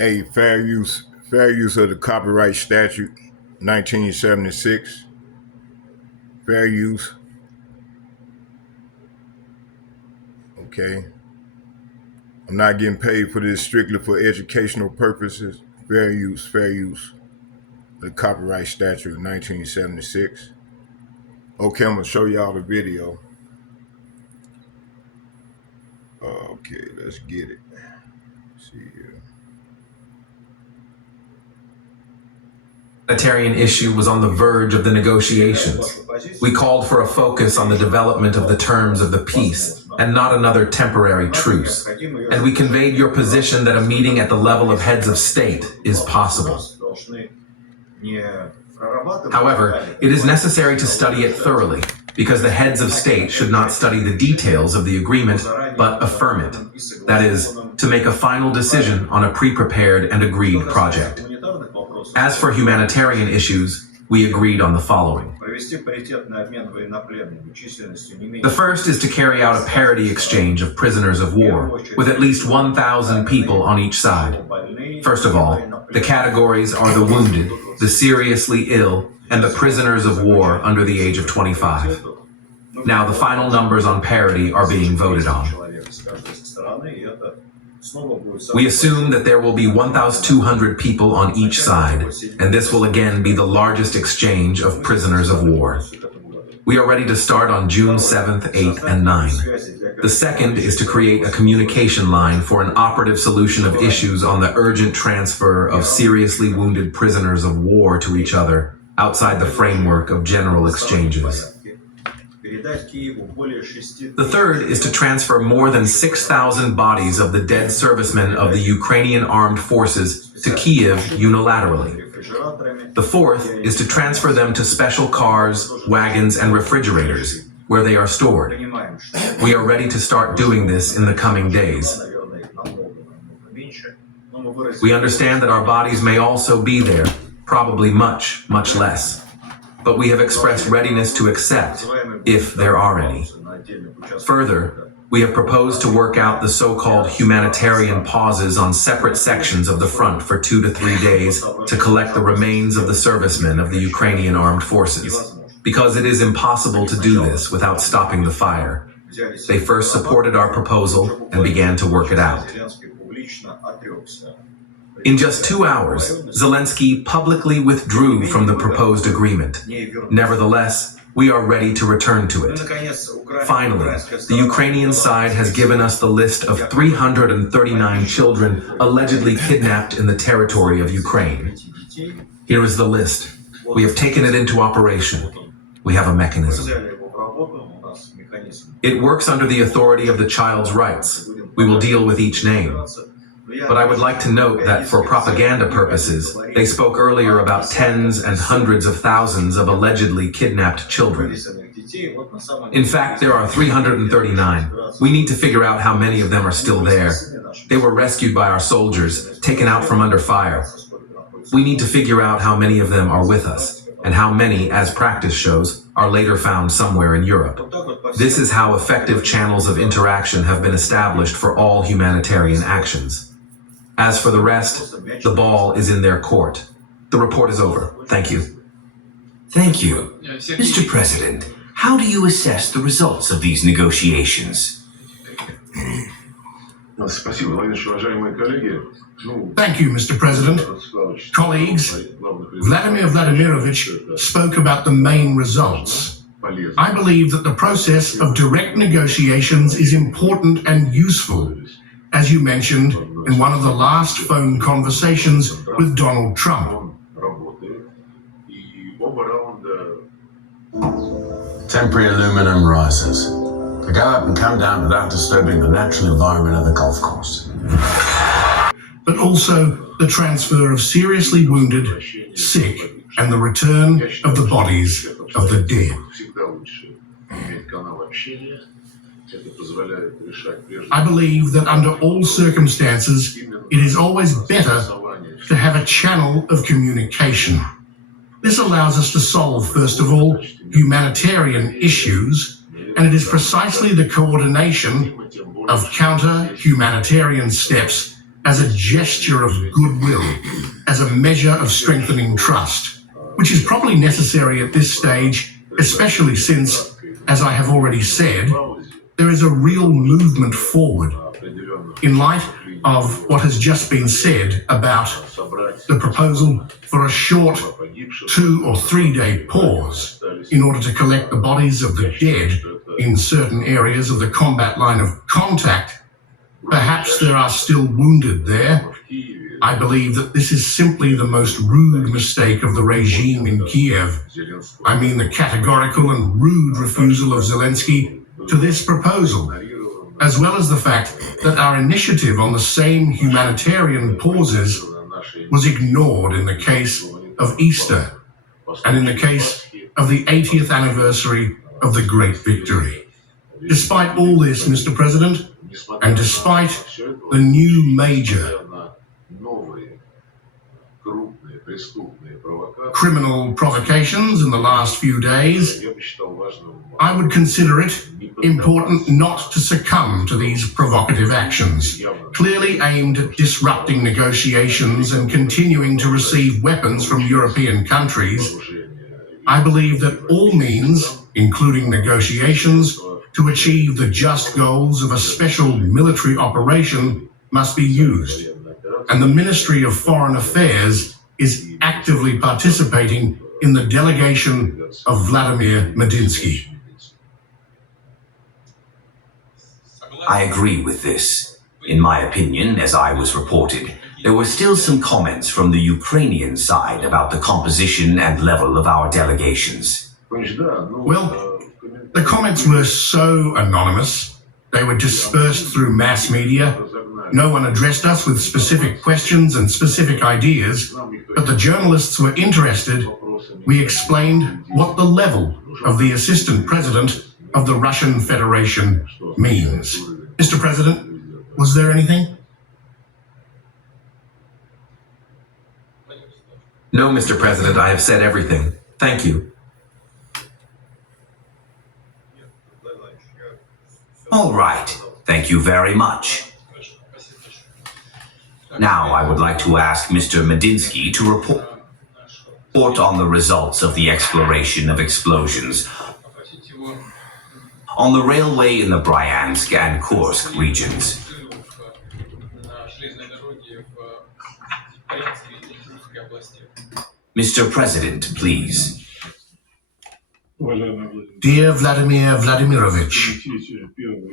A fair use of the copyright statute, 1976. Fair use. Okay. I'm not getting paid for this, strictly for educational purposes. Fair use of the copyright statute, 1976. Okay, I'm gonna show y'all the video. Okay, let's get it. Let's see here. Humanitarian issue was on the verge of the negotiations. We called for a focus on the development of the terms of the peace and not another temporary truce. And we conveyed your position that a meeting at the level of heads of state is possible. However, it is necessary to study it thoroughly, because the heads of state should not study the details of the agreement, but affirm it. That is, to make a final decision on a pre-prepared and agreed project. As for humanitarian issues, we agreed on the following. The first is to carry out a parity exchange of prisoners of war, with at least 1,000 people on each side. First of all, the categories are the wounded, the seriously ill, and the prisoners of war under the age of 25. Now the final numbers on parity are being voted on. We assume that there will be 1,200 people on each side, and this will again be the largest exchange of prisoners of war. We are ready to start on June 7th, 8th, and 9th. The second is to create a communication line for an operative solution of issues on the urgent transfer of seriously wounded prisoners of war to each other outside the framework of general exchanges. The third is to transfer more than 6,000 bodies of the dead servicemen of the Ukrainian armed forces to Kiev unilaterally. The fourth is to transfer them to special cars, wagons, and refrigerators, where they are stored. We are ready to start doing this in the coming days. We understand that our bodies may also be there, probably much, much less. But we have expressed readiness to accept, if there are any. Further, we have proposed to work out the so-called humanitarian pauses on separate sections of the front for 2 to 3 days to collect the remains of the servicemen of the Ukrainian armed forces, because it is impossible to do this without stopping the fire. They first supported our proposal and began to work it out. In just 2 hours, Zelensky publicly withdrew from the proposed agreement. Nevertheless, we are ready to return to it. Finally, the Ukrainian side has given us the list of 339 children allegedly kidnapped in the territory of Ukraine. Here is the list. We have taken it into operation. We have a mechanism. It works under the authority of the child's rights. We will deal with each name. But I would like to note that for propaganda purposes, they spoke earlier about tens and hundreds of thousands of allegedly kidnapped children. In fact, there are 339. We need to figure out how many of them are still there. They were rescued by our soldiers, taken out from under fire. We need to figure out how many of them are with us, and how many, as practice shows, are later found somewhere in Europe. This is how effective channels of interaction have been established for all humanitarian actions. As for the rest, the ball is in their court. The report is over. Thank you. Thank you. Mr. President, how do you assess the results of these negotiations? Thank you, Mr. President. Colleagues, Vladimir Vladimirovich spoke about the main results. I believe that the process of direct negotiations is important and useful, as you mentioned in one of the last phone conversations with Donald Trump. Temporary aluminum risers. They go up and come down without disturbing the natural environment of the golf course. But also the transfer of seriously wounded, sick, and the return of the bodies of the dead. I believe that under all circumstances, it is always better to have a channel of communication. This allows us to solve, first of all, humanitarian issues, and it is precisely the coordination of counter-humanitarian steps as a gesture of goodwill, as a measure of strengthening trust, which is probably necessary at this stage, especially since, as I have already said, there is a real movement forward. In light of what has just been said about the proposal for a short 2 or 3 day pause in order to collect the bodies of the dead in certain areas of the combat line of contact, perhaps there are still wounded there. I believe that this is simply the most rude mistake of the regime in Kiev. I mean the categorical and rude refusal of Zelensky to this proposal, as well as the fact that our initiative on the same humanitarian pauses was ignored in the case of Easter and in the case of the 80th anniversary of the Great Victory. Despite all this, Mr. President, and despite the new major criminal provocations in the last few days, I would consider it important not to succumb to these provocative actions, clearly aimed at disrupting negotiations and continuing to receive weapons from European countries. I believe that all means, including negotiations, to achieve the just goals of a special military operation must be used, and the Ministry of Foreign Affairs is actively participating in the delegation of Vladimir Medinsky. I agree with this. In my opinion, as I was reported, there were still some comments from the Ukrainian side about the composition and level of our delegations. Well, the comments were so anonymous. They were dispersed through mass media. No one addressed us with specific questions and specific ideas, but the journalists were interested. We explained what the level of the Assistant President of the Russian Federation means. Mr. President, was there anything? No, Mr. President, I have said everything. Thank you. All right. Thank you very much. Now I would like to ask Mr. Medinsky to report on the results of the exploration of explosions on the railway in the Bryansk and Kursk regions. Mr. President, please. Dear Vladimir Vladimirovich,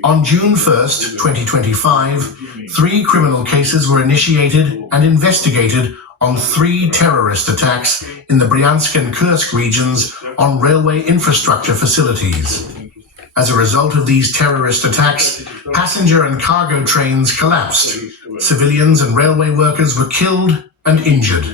on June 1st, 2025, 3 criminal cases were initiated and investigated on 3 terrorist attacks in the Bryansk and Kursk regions on railway infrastructure facilities. As a result of these terrorist attacks, passenger and cargo trains collapsed. Civilians and railway workers were killed and injured.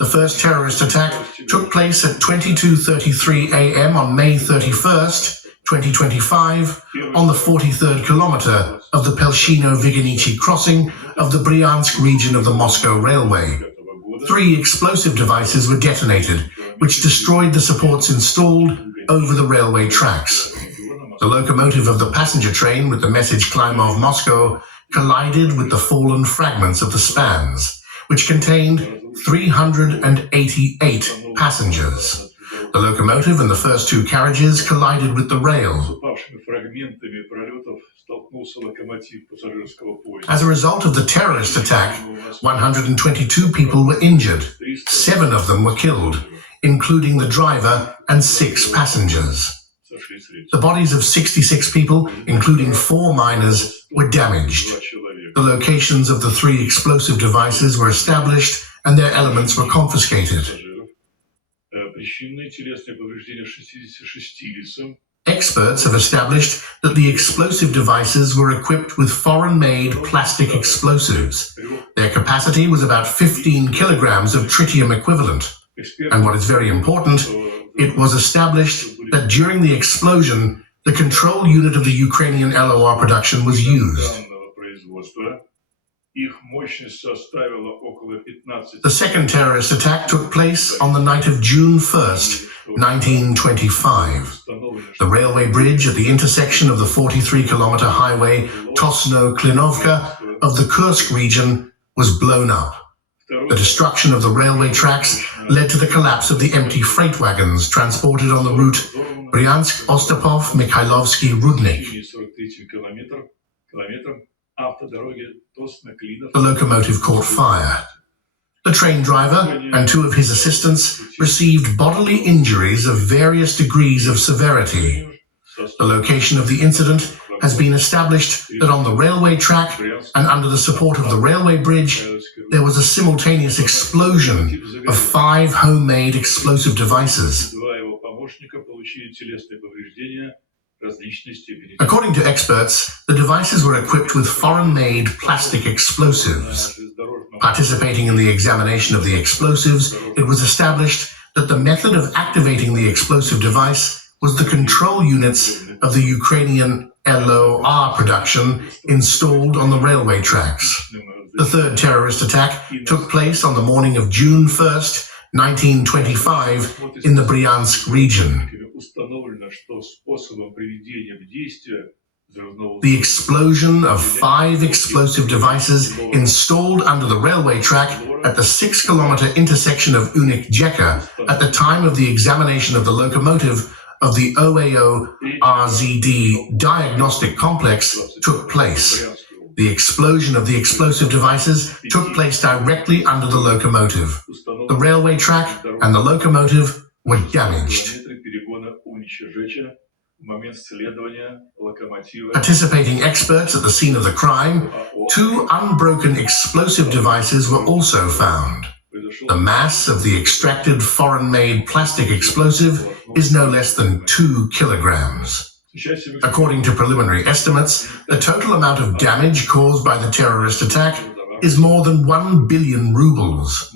The first terrorist attack took place at 22:33 a.m. on May 31st, 2025, on the 43rd kilometer of the Pelshino-Viginichi crossing of the Bryansk region of the Moscow Railway. 3 explosive devices were detonated, which destroyed the supports installed over the railway tracks. The locomotive of the passenger train with the message Klymov-Moscow collided with the fallen fragments of the spans, which contained 388 passengers. The locomotive and the first 2 carriages collided with the rail. As a result of the terrorist attack, 122 people were injured. 7 of them were killed, including the driver and 6 passengers. The bodies of 66 people, including 4 miners, were damaged. The locations of the 3 explosive devices were established and their elements were confiscated. Experts have established that the explosive devices were equipped with foreign-made plastic explosives. Their capacity was about 15 kilograms of tritium equivalent. And what is very important, it was established that during the explosion, the control unit of the Ukrainian LOR production was used. The second terrorist attack took place on the night of June 1st, 1925. The railway bridge at the intersection of the 43-kilometer highway Tosno-Klinovka of the Kursk region was blown up. The destruction of the railway tracks led to the collapse of the empty freight wagons transported on the route Bryansk-Ostapov-Mikhailovsky-Rudnik. The locomotive caught fire. The train driver and two of his assistants received bodily injuries of various degrees of severity. The location of the incident has been established that on the railway track and under the support of the railway bridge, there was a simultaneous explosion of 5 homemade explosive devices. According to experts, the devices were equipped with foreign-made plastic explosives. Participating in the examination of the explosives, it was established that the method of activating the explosive device was the control units of the Ukrainian LOR production installed on the railway tracks. The third terrorist attack took place on the morning of June 1st, 1925, in the Bryansk region. The explosion of 5 explosive devices installed under the railway track at the 6-kilometer intersection of Unik-Jeka at the time of the examination of the locomotive of the OAO-RZD diagnostic complex took place. The explosion of the explosive devices took place directly under the locomotive. The railway track and the locomotive were damaged. Participating experts at the scene of the crime, 2 unbroken explosive devices were also found. The mass of the extracted foreign-made plastic explosive is no less than 2 kilograms. According to preliminary estimates, the total amount of damage caused by the terrorist attack is more than 1 billion rubles.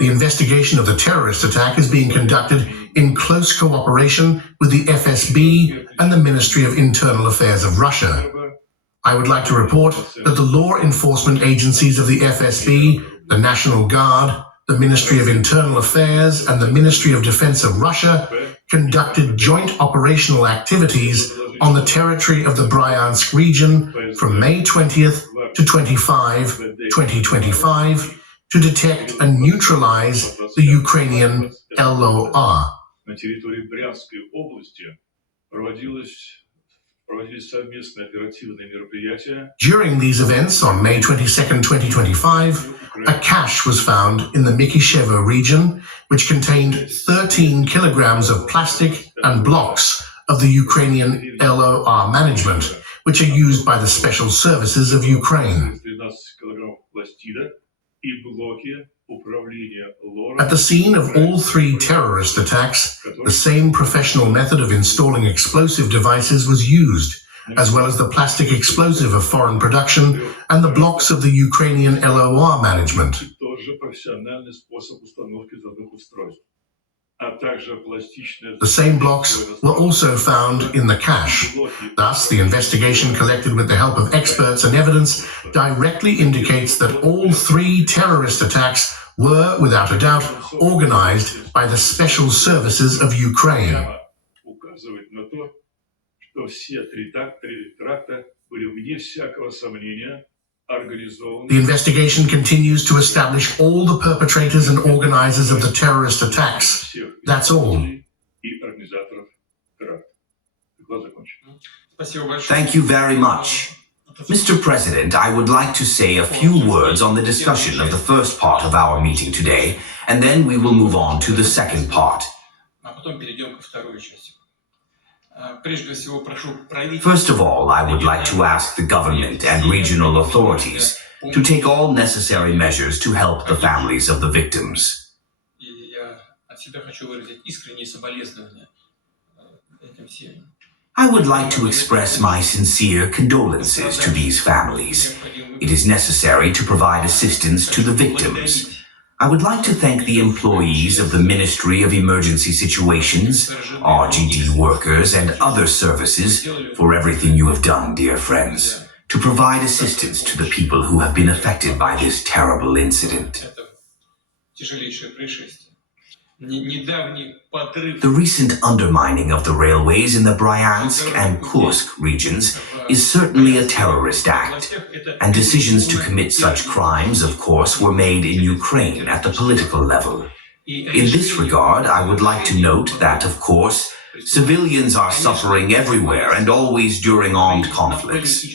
The investigation of the terrorist attack is being conducted in close cooperation with the FSB and the Ministry of Internal Affairs of Russia. I would like to report that the law enforcement agencies of the FSB, the National Guard, the Ministry of Internal Affairs, and the Ministry of Defense of Russia conducted joint operational activities on the territory of the Bryansk region from May 20th to 25, 2025, to detect and neutralize the Ukrainian LOR. During these events on May 22, 2025, a cache was found in the Mikishevo region, which contained 13 kilograms of plastic and blocks of the Ukrainian LOR management, which are used by the special services of Ukraine. At the scene of all 3 terrorist attacks, the same professional method of installing explosive devices was used, as well as the plastic explosive of foreign production and the blocks of the Ukrainian LOR management. The same blocks were also found in the cache. Thus, the investigation collected with the help of experts and evidence directly indicates that all 3 terrorist attacks were, without a doubt, organized by the special services of Ukraine. The investigation continues to establish all the perpetrators and organizers of the terrorist attacks. That's all. Thank you very much. Mr. President, I would like to say a few words on the discussion of the first part of our meeting today, and then we will move on to the second part. First of all, I would like to ask the government and regional authorities to take all necessary measures to help the families of the victims. I would like to express my sincere condolences to these families. It is necessary to provide assistance to the victims. I would like to thank the employees of the Ministry of Emergency Situations, RGD workers, and other services for everything you have done, dear friends, to provide assistance to the people who have been affected by this terrible incident. The recent undermining of the railways in the Bryansk and Kursk regions is certainly a terrorist act, and decisions to commit such crimes, of course, were made in Ukraine at the political level. In this regard, I would like to note that, of course, civilians are suffering everywhere and always during armed conflicts.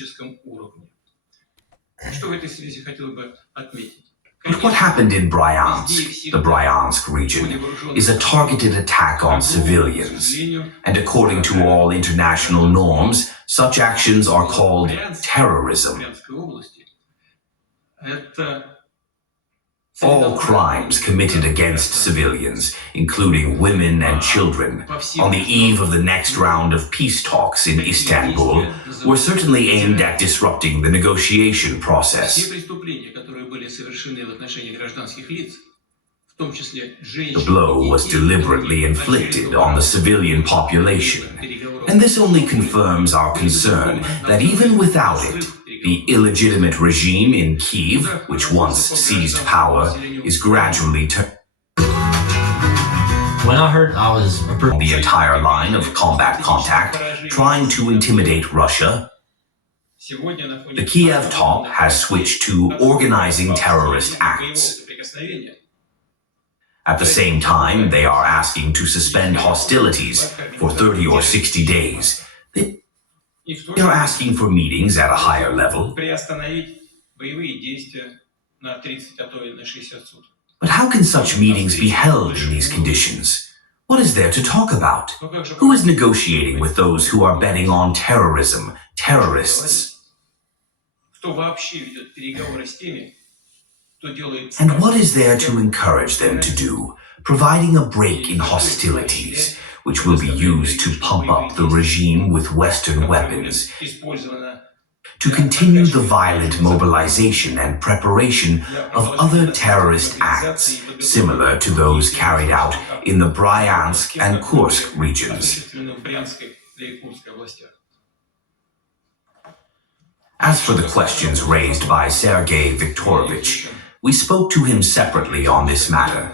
But what happened in Bryansk, the Bryansk region, is a targeted attack on civilians, and according to all international norms, such actions are called terrorism. All crimes committed against civilians, including women and children, on the eve of the next round of peace talks in Istanbul, were certainly aimed at disrupting the negotiation process. The blow was deliberately inflicted on the civilian population, and this only confirms our concern that even without it, the illegitimate regime in Kyiv, which once seized power, is gradually turning When I heard I was the entire line of combat contact, trying to intimidate Russia. The Kiev top has switched to organizing terrorist acts. At the same time, they are asking to suspend hostilities for 30 or 60 days. They are asking for meetings at a higher level. But how can such meetings be held in these conditions? What is there to talk about? Who is negotiating with those who are betting on terrorism, terrorists? And what is there to encourage them to do, providing a break in hostilities, which will be used to pump up the regime with Western weapons, to continue the violent mobilization and preparation of other terrorist acts similar to those carried out in the Bryansk and Kursk regions. As for the questions raised by Sergei Viktorovich, we spoke to him separately on this matter.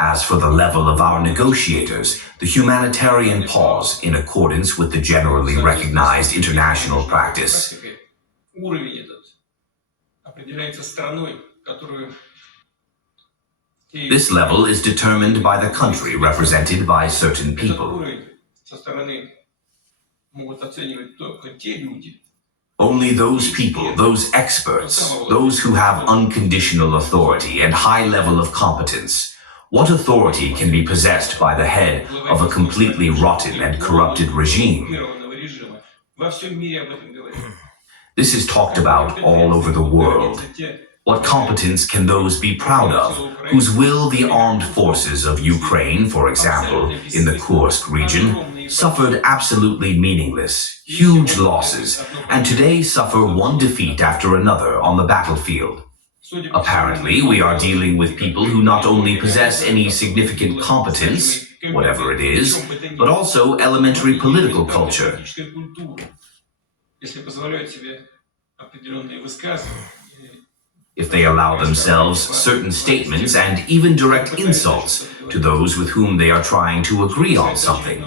As for the level of our negotiators, the humanitarian pause, in accordance with the generally recognized international practice, this level is determined by the country represented by certain people. Only those people, those experts, those who have unconditional authority and high level of competence. What authority can be possessed by the head of a completely rotten and corrupted regime? This is talked about all over the world. What competence can those be proud of, whose will the armed forces of Ukraine, for example, in the Kursk region, suffered absolutely meaningless, huge losses, and today suffer one defeat after another on the battlefield? Apparently, we are dealing with people who not only possess any significant competence, whatever it is, but also elementary political culture. If they allow themselves certain statements and even direct insults to those with whom they are trying to agree on something.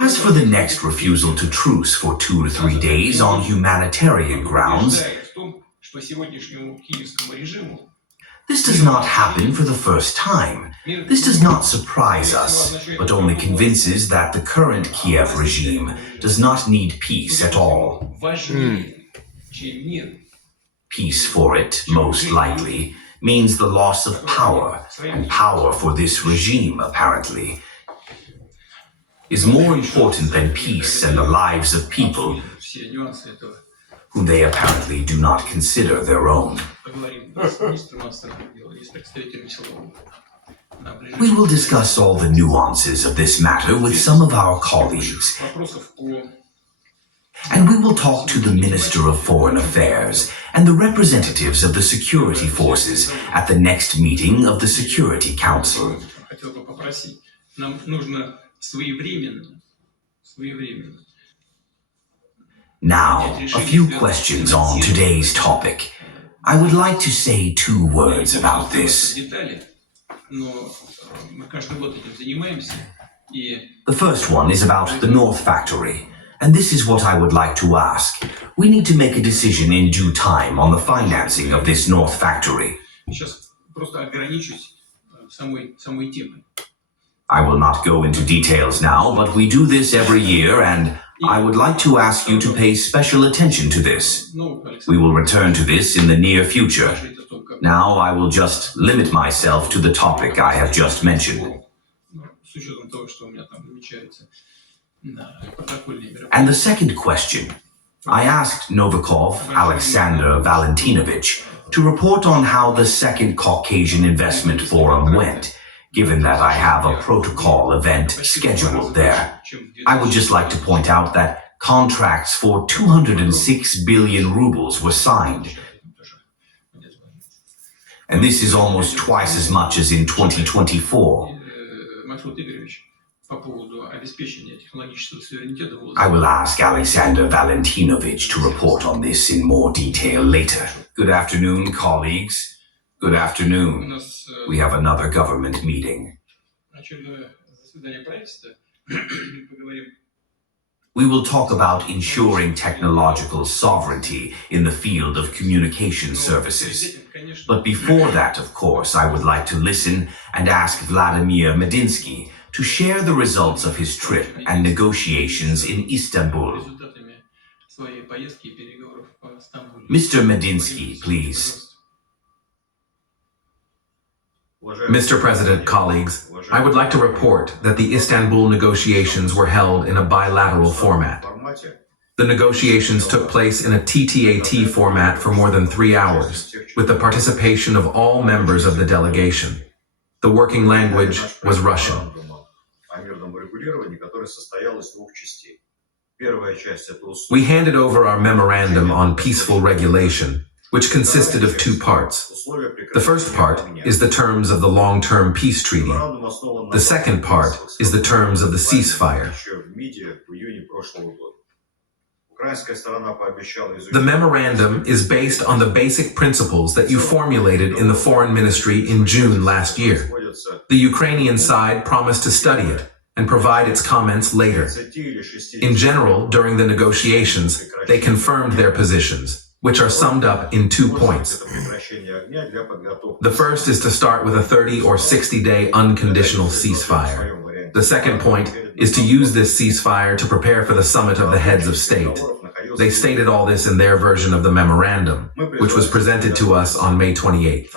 As for the next refusal to truce for 2 to 3 days on humanitarian grounds, this does not happen for the first time. This does not surprise us, but only convinces that the current Kiev regime does not need peace at all. Peace for it, most likely, means the loss of power, and power for this regime, apparently, is more important than peace and the lives of people whom they apparently do not consider their own. We will discuss all the nuances of this matter with some of our colleagues, and we will talk to the Minister of Foreign Affairs and the representatives of the security forces at the next meeting of the Security Council. Now, a few questions on today's topic. I would like to say 2 words about this. The first one is about the North Factory, and this is what I would like to ask. We need to make a decision in due time on the financing of this North Factory. I will not go into details now, but we do this every year, and I would like to ask you to pay special attention to this. We will return to this in the near future. Now I will just limit myself to the topic I have just mentioned. And the second question, I asked Novikov Alexander Valentinovich to report on how the second Caucasian Investment Forum went, given that I have a protocol event scheduled there. I would just like to point out that contracts for 206 billion rubles were signed. And this is almost twice as much as in 2024. I will ask Alexander Valentinovich to report on this in more detail later. Good afternoon, colleagues. Good afternoon. We have another government meeting. We will talk about ensuring technological sovereignty in the field of communication services. But before that, of course, I would like to listen and ask Vladimir Medinsky to share the results of his trip and negotiations in Istanbul. Mr. Medinsky, please. Mr. President, colleagues, I would like to report that the Istanbul negotiations were held in a bilateral format. The negotiations took place in a TTAT format for more than 3 hours, with the participation of all members of the delegation. The working language was Russian. We handed over our memorandum on peaceful regulation, which consisted of 2 parts. The first part is the terms of the long-term peace treaty. The second part is the terms of the ceasefire. The memorandum is based on the basic principles that you formulated in the Foreign Ministry in June last year. The Ukrainian side promised to study it and provide its comments later. In general, during the negotiations, they confirmed their positions, which are summed up in 2 points. The first is to start with a 30 or 60-day unconditional ceasefire. The second point is to use this ceasefire to prepare for the summit of the heads of state. They stated all this in their version of the memorandum, which was presented to us on May 28th.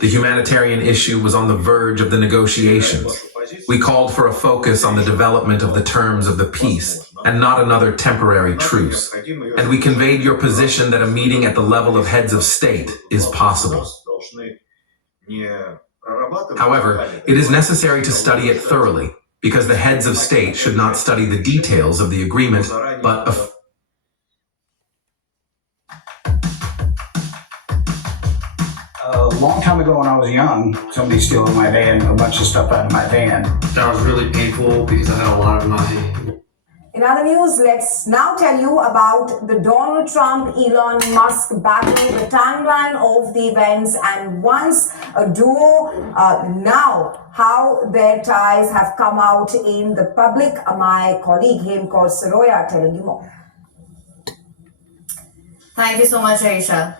The humanitarian issue was on the verge of the negotiations. We called for a focus on the development of the terms of the peace and not another temporary truce. And we conveyed your position that a meeting at the level of heads of state is possible. However, it is necessary to study it thoroughly, because the heads of state should not study the details of the agreement, but A long time ago when I was young, somebody stole my van, a bunch of stuff out of my van. That was really painful because I had a lot of my... In other news, let's now tell you about the Donald Trump-Elon Musk battle, the timeline of the events, and once a duo, now how their ties have come out in the public. My colleague Hemkor Saroya telling you more. Thank you so much, Aisha.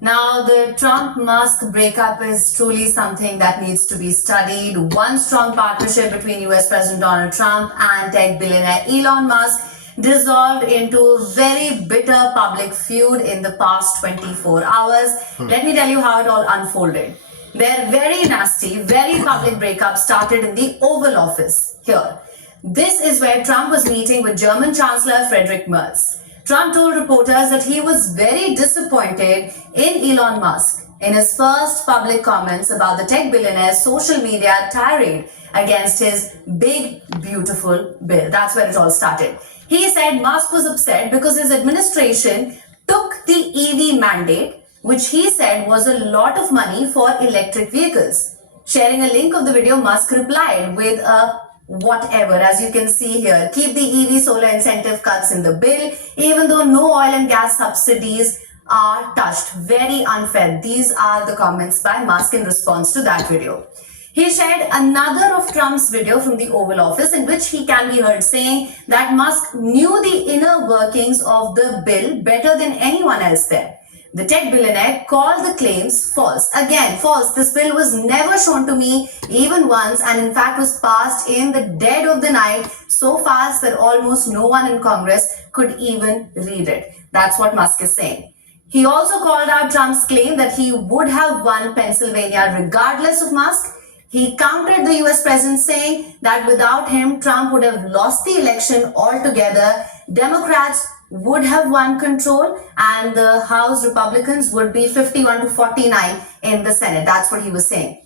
Now, the Trump-Musk breakup is truly something that needs to be studied. One strong partnership between US President Donald Trump and tech billionaire Elon Musk dissolved into a very bitter public feud in the past 24 hours. Let me tell you how it all unfolded. Their very nasty, very public breakup started in the Oval Office here. This is where Trump was meeting with German Chancellor Friedrich Merz. Trump told reporters that he was very disappointed in Elon Musk in his first public comments about the tech billionaire's social media tirade against his big, beautiful bill. That's where it all started. He said Musk was upset because his administration took the EV mandate, which he said was a lot of money for electric vehicles. Sharing a link of the video, Musk replied with a whatever, as you can see here. Keep the EV solar incentive cuts in the bill, even though no oil and gas subsidies are touched. Very unfair. These are the comments by Musk in response to that video. He shared another of Trump's video from the Oval Office in which he can be heard saying that Musk knew the inner workings of the bill better than anyone else there. The tech billionaire called the claims false. Again, false. This bill was never shown to me even once, and in fact was passed in the dead of the night so fast that almost no one in Congress could even read it. That's what Musk is saying. He also called out Trump's claim that he would have won Pennsylvania regardless of Musk. He countered the US president saying that without him, Trump would have lost the election altogether. Democrats would have won control and the House Republicans would be 51 to 49 in the Senate. That's what he was saying.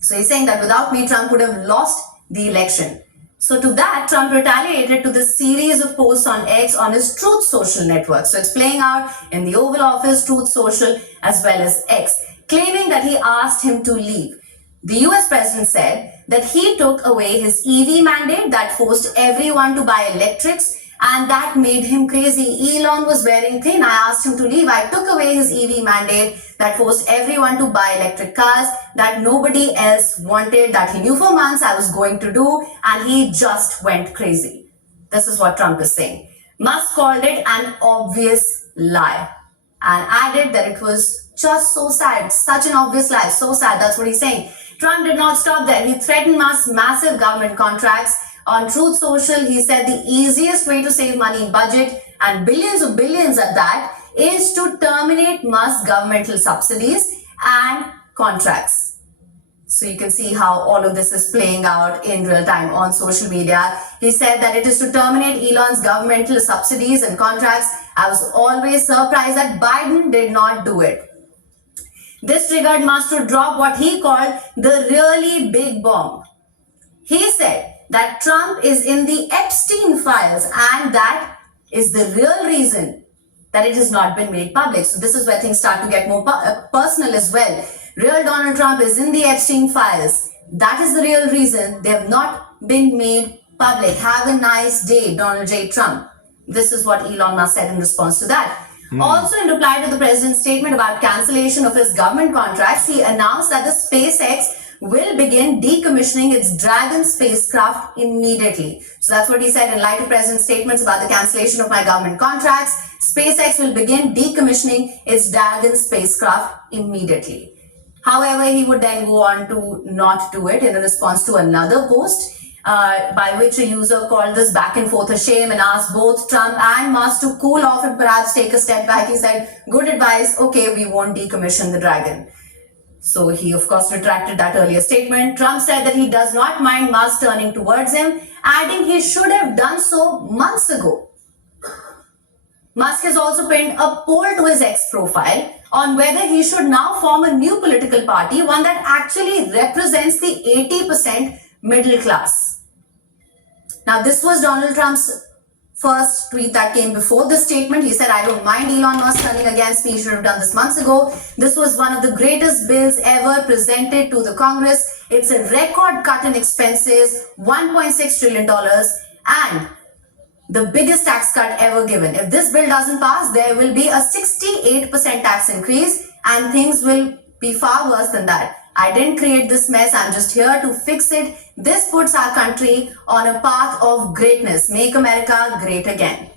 So he's saying that without me, Trump would have lost the election. So to that, Trump retaliated to this series of posts on X on his Truth Social network. So it's playing out in the Oval Office, Truth Social, as well as X, claiming that he asked him to leave. The US president said that he took away his EV mandate that forced everyone to buy electrics, and that made him crazy. Elon was wearing thin. I asked him to leave. I took away his EV mandate that forced everyone to buy electric cars that nobody else wanted, that he knew for months I was going to do, and he just went crazy. This is what Trump is saying. Musk called it an obvious lie and added that it was just so sad. Such an obvious lie. So sad. That's what he's saying. Trump did not stop there. He threatened Musk's massive government contracts. On Truth Social, he said the easiest way to save money in budget, and billions of billions at that, is to terminate Musk's governmental subsidies and contracts. So you can see how all of this is playing out in real time on social media. He said that it is to terminate Elon's governmental subsidies and contracts. I was always surprised that Biden did not do it. This triggered Musk to drop what he called the really big bomb. He said that Trump is in the Epstein files, and that is the real reason that it has not been made public. So this is where things start to get more personal as well. Real Donald Trump is in the Epstein files. That is the real reason they have not been made public. Have a nice day, Donald J. Trump. This is what Elon Musk said in response to that. Also, in reply to the president's statement about cancellation of his government contracts, he announced that the SpaceX will begin decommissioning its Dragon spacecraft immediately. So that's what he said in light of president's statements about the cancellation of my government contracts. SpaceX will begin decommissioning its Dragon spacecraft immediately. However, he would then go on to not do it in a response to another post by which a user called this back and forth a shame and asked both Trump and Musk to cool off and perhaps take a step back. He said, good advice, okay, we won't decommission the Dragon. So he, of course, retracted that earlier statement. Trump said that he does not mind Musk turning towards him, adding he should have done so months ago. Musk has also pinned a poll to his X profile on whether he should now form a new political party, one that actually represents the 80% middle class. Now, this was Donald Trump's first tweet that came before this statement. He said, I don't mind Elon Musk turning against me. He should have done this months ago. This was one of the greatest bills ever presented to the Congress. It's a record cut in expenses, $1.6 trillion, and the biggest tax cut ever given. If this bill doesn't pass, there will be a 68% tax increase, and things will be far worse than that. I didn't create this mess. I'm just here to fix it. This puts our country on a path of greatness. Make America great again.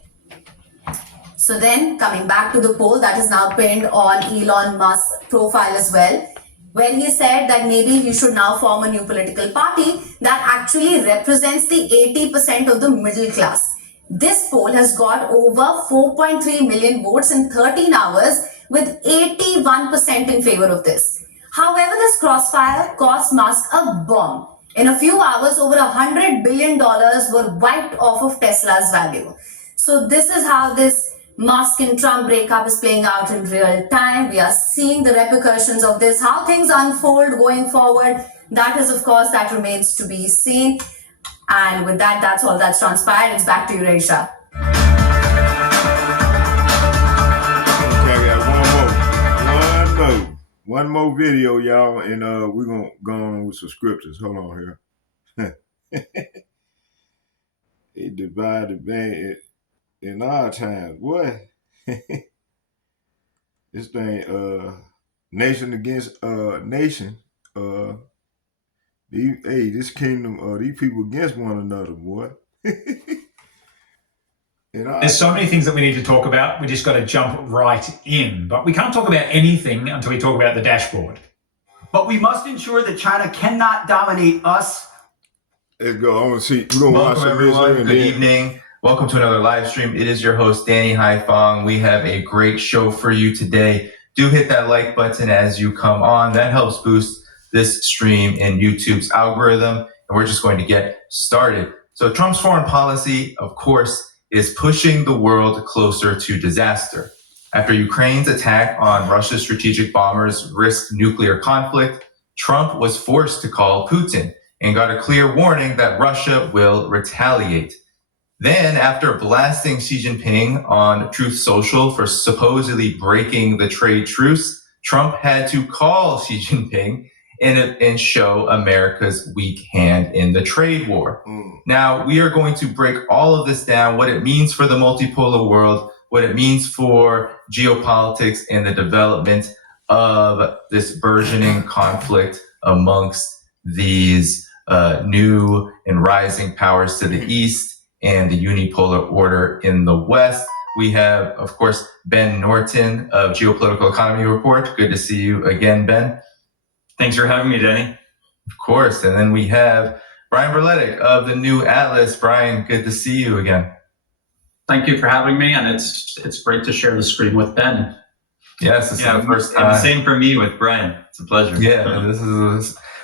So then, coming back to the poll that is now pinned on Elon Musk's profile as well, when he said that maybe he should now form a new political party that actually represents the 80% of the middle class. This poll has got over 4.3 million votes in 13 hours, with 81% in favor of this. However, this crossfire cost Musk a bomb. In a few hours, over $100 billion were wiped off of Tesla's value. So this is how this Musk and Trump breakup is playing out in real time. We are seeing the repercussions of this, how things unfold going forward. That is, of course, that remains to be seen. And with that, that's all that's transpired. It's back to you, Resha. Okay, I got one more video, y'all, and we're gonna go on with some scriptures. Hold on here. It divided man in our times, boy. this thing, nation against nation. This kingdom, these people against one another, boy. There's so many things that we need to talk about. We just got to jump right in. But we can't talk about anything until we talk about the dashboard. But we must ensure that China cannot dominate us. Let's go. I want to see. We're gonna watch Welcome, some everyone. and Good then- evening. Welcome to another live stream. It is your host, Danny Haifong. We have a great show for you today. Do hit that like button as you come on. That helps boost this stream in YouTube's algorithm. And we're just going to get started. So Trump's foreign policy, of course, is pushing the world closer to disaster. After Ukraine's attack on Russia's strategic bombers risked nuclear conflict, Trump was forced to call Putin and got a clear warning that Russia will retaliate. Then, after blasting Xi Jinping on Truth Social for supposedly breaking the trade truce, Trump had to call Xi Jinping and show America's weak hand in the trade war. Now, we are going to break all of this down, what it means for the multipolar world, what it means for geopolitics and the development of this burgeoning conflict amongst these new and rising powers to the east and the unipolar order in the west. We have, of course, Ben Norton of Geopolitical Economy Report. Good to see you again, Ben. Thanks for having me, Danny. Of course. And then we have Brian Berletic of the New Atlas. Brian, good to see you again. Thank you for having me, and it's great to share the screen with Ben. Yes, this is the first time. And same for me with Brian. It's a pleasure. Yeah,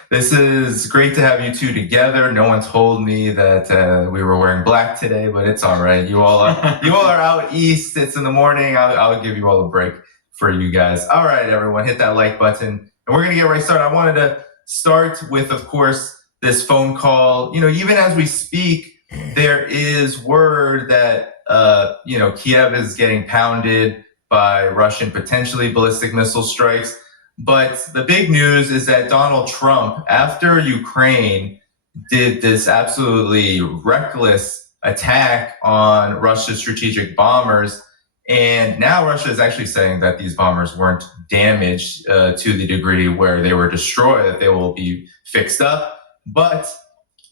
this is great to have you two together. No one told me that we were wearing black today, but it's all right. You all are out east. It's in the morning. I'll give you all a break for you guys. All right, everyone, hit that like button. And we're going to get right started. I wanted to start with, of course, this phone call. Even as we speak, there is word that, Kiev is getting pounded by Russian potentially ballistic missile strikes. But the big news is that Donald Trump, after Ukraine did this absolutely reckless attack on Russia's strategic bombers, and now Russia is actually saying that these bombers weren't damaged to the degree where they were destroyed, that they will be fixed up. But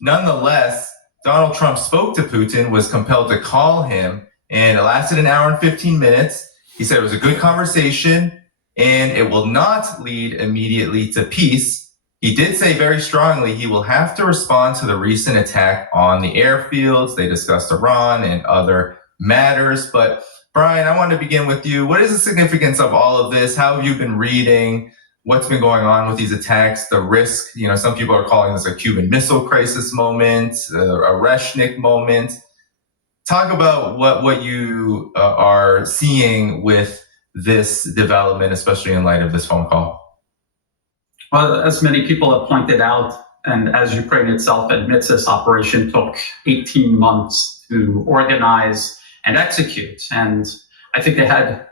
nonetheless, Donald Trump spoke to Putin, was compelled to call him, and it lasted an hour and 15 minutes. He said it was a good conversation, and it will not lead immediately to peace. He did say very strongly he will have to respond to the recent attack on the airfields. They discussed Iran and other matters. But Brian, I want to begin with you. What is the significance of all of this? How have you been reading what's been going on with these attacks, the risk? Some people are calling this a Cuban Missile Crisis moment, a Reshnik moment. Talk about what you are seeing with this development, especially in light of this phone call. Well, as many people have pointed out, and as Ukraine itself admits, this operation took 18 months to organize and execute. And I think they had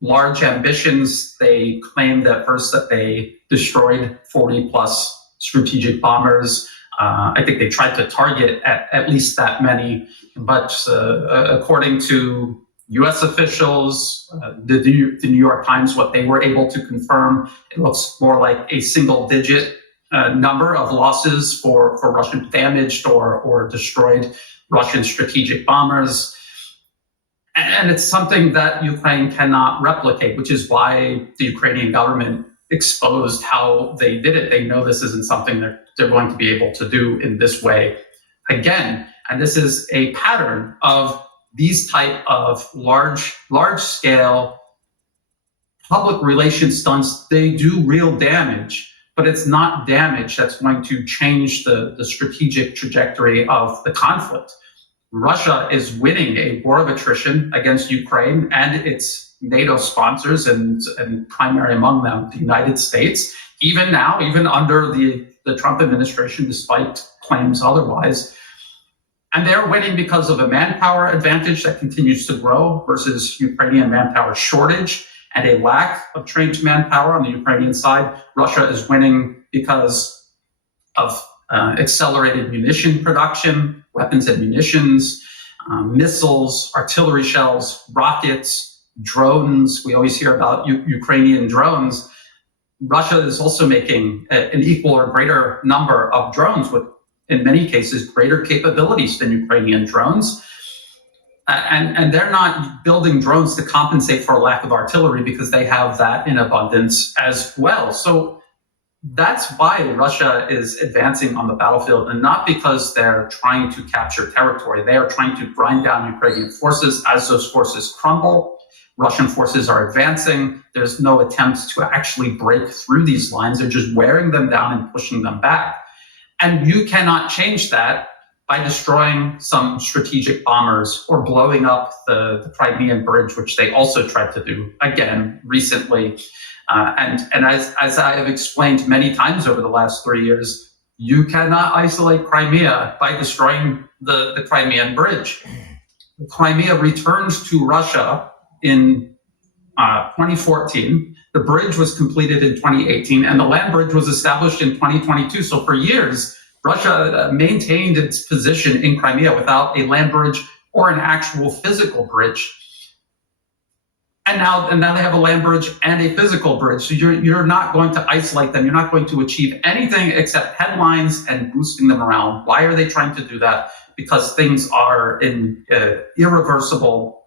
large ambitions. They claimed at first that they destroyed 40 plus strategic bombers. I think they tried to target at least that many. But according to U.S. officials, the New York Times, what they were able to confirm, it looks more like a single-digit number of losses for Russian damaged or destroyed Russian strategic bombers. And it's something that Ukraine cannot replicate, which is why the Ukrainian government exposed how they did it. They know this isn't something that they're going to be able to do in this way again. And this is a pattern of these type of large scale public relations stunts. They do real damage, but it's not damage that's going to change the strategic trajectory of the conflict. Russia is winning a war of attrition against Ukraine and its NATO sponsors, and primary among them, the United States. Even now, even under the Trump administration, despite claims otherwise. And they're winning because of a manpower advantage that continues to grow versus Ukrainian manpower shortage and a lack of trained manpower on the Ukrainian side. Russia is winning because of accelerated munition production, weapons and munitions, missiles, artillery shells, rockets, drones. We always hear about Ukrainian drones. Russia is also making an equal or greater number of drones with, in many cases, greater capabilities than Ukrainian drones. And they're not building drones to compensate for a lack of artillery because they have that in abundance as well. So that's why Russia is advancing on the battlefield, and not because they're trying to capture territory. They are trying to grind down Ukrainian forces. As those forces crumble, Russian forces are advancing. There's no attempt to actually break through these lines. They're just wearing them down and pushing them back. And you cannot change that by destroying some strategic bombers or blowing up the Crimean bridge, which they also tried to do again recently. And as I have explained many times over the last 3 years, you cannot isolate Crimea by destroying the Crimean bridge. Crimea returned to Russia in 2014. The bridge was completed in 2018, and the land bridge was established in 2022. So for years, Russia maintained its position in Crimea without a land bridge or an actual physical bridge. And now they have a land bridge and a physical bridge. So you're not going to isolate them. You're not going to achieve anything except headlines and boosting them around. Why are they trying to do that? Because things are in irreversible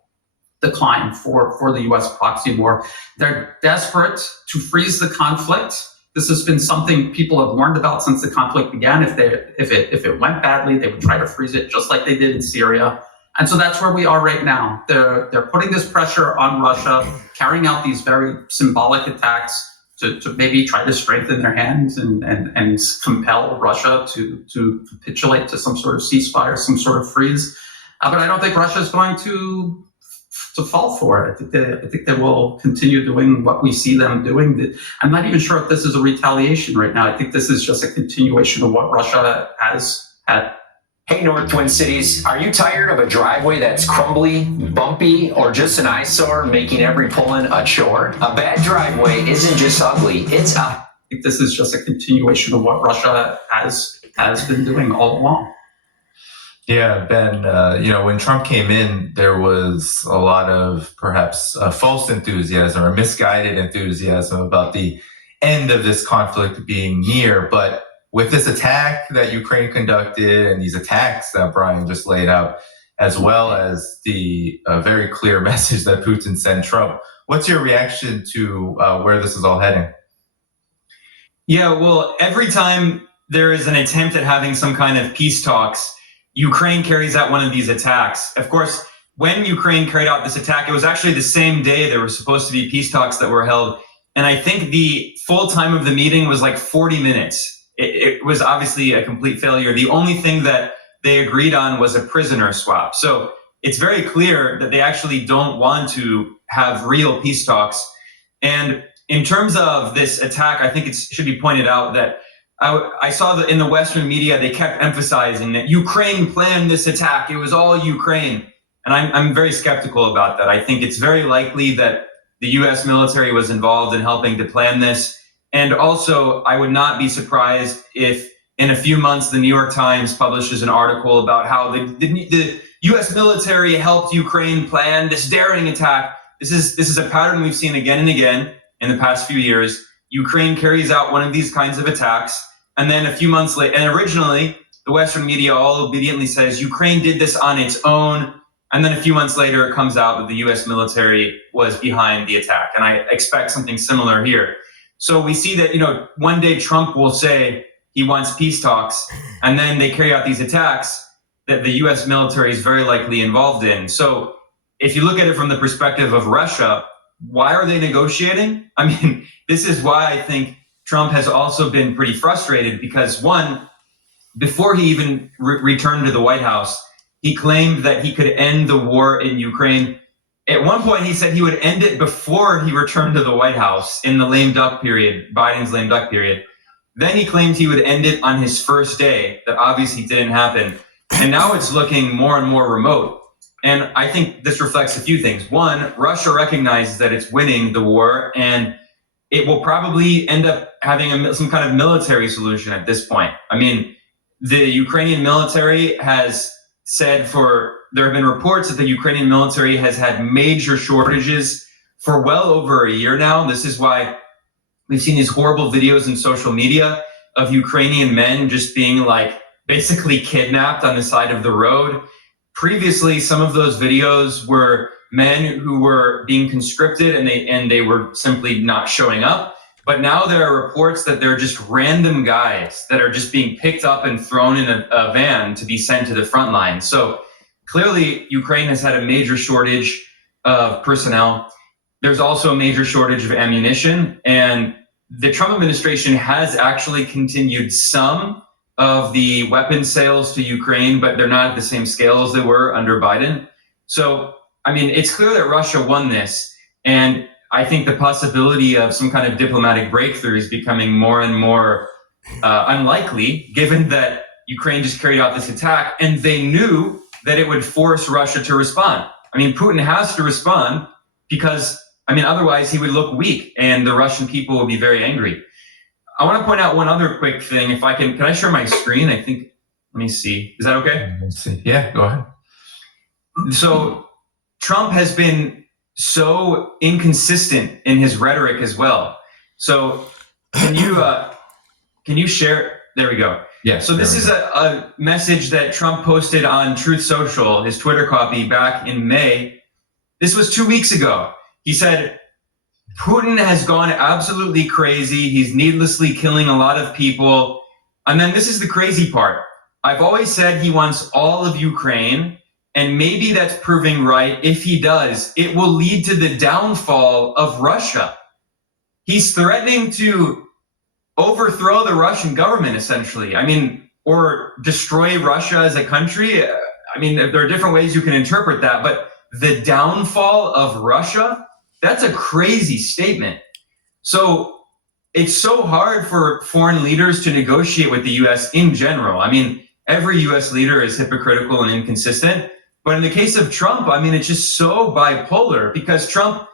decline for the U.S. proxy war. They're desperate to freeze the conflict. This has been something people have warned about since the conflict began. If it went badly, they would try to freeze it, just like they did in Syria. And so that's where we are right now. They're putting this pressure on Russia, carrying out these very symbolic attacks to maybe try to strengthen their hands and compel Russia to capitulate to some sort of ceasefire, some sort of freeze. But I don't think Russia is going to fall for it. I think they will continue doing what we see them doing. I'm not even sure if this is a retaliation right now. I think this is just a continuation of what Russia has had. Hey, North Twin Cities, are you tired of a driveway that's crumbly, bumpy, or just an eyesore, making every pull-in a chore? A bad driveway isn't just ugly, it's I think this is just a continuation of what Russia has been doing all along. Yeah, Ben, when Trump came in, there was a lot of perhaps false enthusiasm or misguided enthusiasm about the end of this conflict being near. But with this attack that Ukraine conducted and these attacks that Brian just laid out, as well as the very clear message that Putin sent Trump, what's your reaction to where this is all heading? Yeah, well, every time there is an attempt at having some kind of peace talks, Ukraine carries out one of these attacks. Of course, when Ukraine carried out this attack, it was actually the same day there were supposed to be peace talks that were held. And I think the full time of the meeting was like 40 minutes. It was obviously a complete failure. The only thing that they agreed on was a prisoner swap. So it's very clear that they actually don't want to have real peace talks. And in terms of this attack, I think it should be pointed out that I saw that in the Western media, they kept emphasizing that Ukraine planned this attack. It was all Ukraine. And I'm very skeptical about that. I think it's very likely that the US military was involved in helping to plan this. And also, I would not be surprised if in a few months, the New York Times publishes an article about how the US military helped Ukraine plan this daring attack. This is a pattern we've seen again and again in the past few years. Ukraine carries out one of these kinds of attacks. And then a few months later, and originally, the Western media all obediently says Ukraine did this on its own. And then a few months later, it comes out that the US military was behind the attack. And I expect something similar here. So we see that, one day Trump will say he wants peace talks, and then they carry out these attacks that the US military is very likely involved in. So if you look at it from the perspective of Russia, why are they negotiating? I mean, this is why I think Trump has also been pretty frustrated because, one, before he even returned to the White House, he claimed that he could end the war in Ukraine. At one point, he said he would end it before he returned to the White House in the lame duck period, Biden's lame duck period. Then he claimed he would end it on his first day. That obviously didn't happen. And now it's looking more and more remote. And I think this reflects a few things. One, Russia recognizes that it's winning the war, and it will probably end up having some kind of military solution at this point. I mean, the Ukrainian military has said for there have been reports that the Ukrainian military has had major shortages for well over a year now. This is why we've seen these horrible videos in social media of Ukrainian men just being like basically kidnapped on the side of the road. Previously, some of those videos were men who were being conscripted and they were simply not showing up. But now there are reports that they're just random guys that are just being picked up and thrown in a van to be sent to the front line. So clearly, Ukraine has had a major shortage of personnel. There's also a major shortage of ammunition, and the Trump administration has actually continued some of the weapon sales to Ukraine, but they're not at the same scale as they were under Biden. So, I mean, it's clear that Russia won this, and I think the possibility of some kind of diplomatic breakthrough is becoming more and more unlikely, given that Ukraine just carried out this attack, and they knew that it would force Russia to respond. I mean, Putin has to respond because, I mean, otherwise he would look weak and the Russian people would be very angry. I want to point out one other quick thing. If I can I share my screen? I think, let me see. Is that okay? Let's see. Yeah, go ahead. So Trump has been so inconsistent in his rhetoric as well. So can you share? There we go. Yeah. So this is a message that Trump posted on Truth Social, his Twitter copy, back in May. This was 2 weeks ago. He said, Putin has gone absolutely crazy. He's needlessly killing a lot of people. And then this is the crazy part. I've always said he wants all of Ukraine, and maybe that's proving right. If he does, it will lead to the downfall of Russia. He's threatening to overthrow the Russian government, essentially. I mean, or destroy Russia as a country. I mean, there are different ways you can interpret that, but the downfall of Russia, that's a crazy statement. So it's so hard for foreign leaders to negotiate with the US in general. I mean, every US leader is hypocritical and inconsistent. But in the case of Trump, I mean, it's just so bipolar because Trump,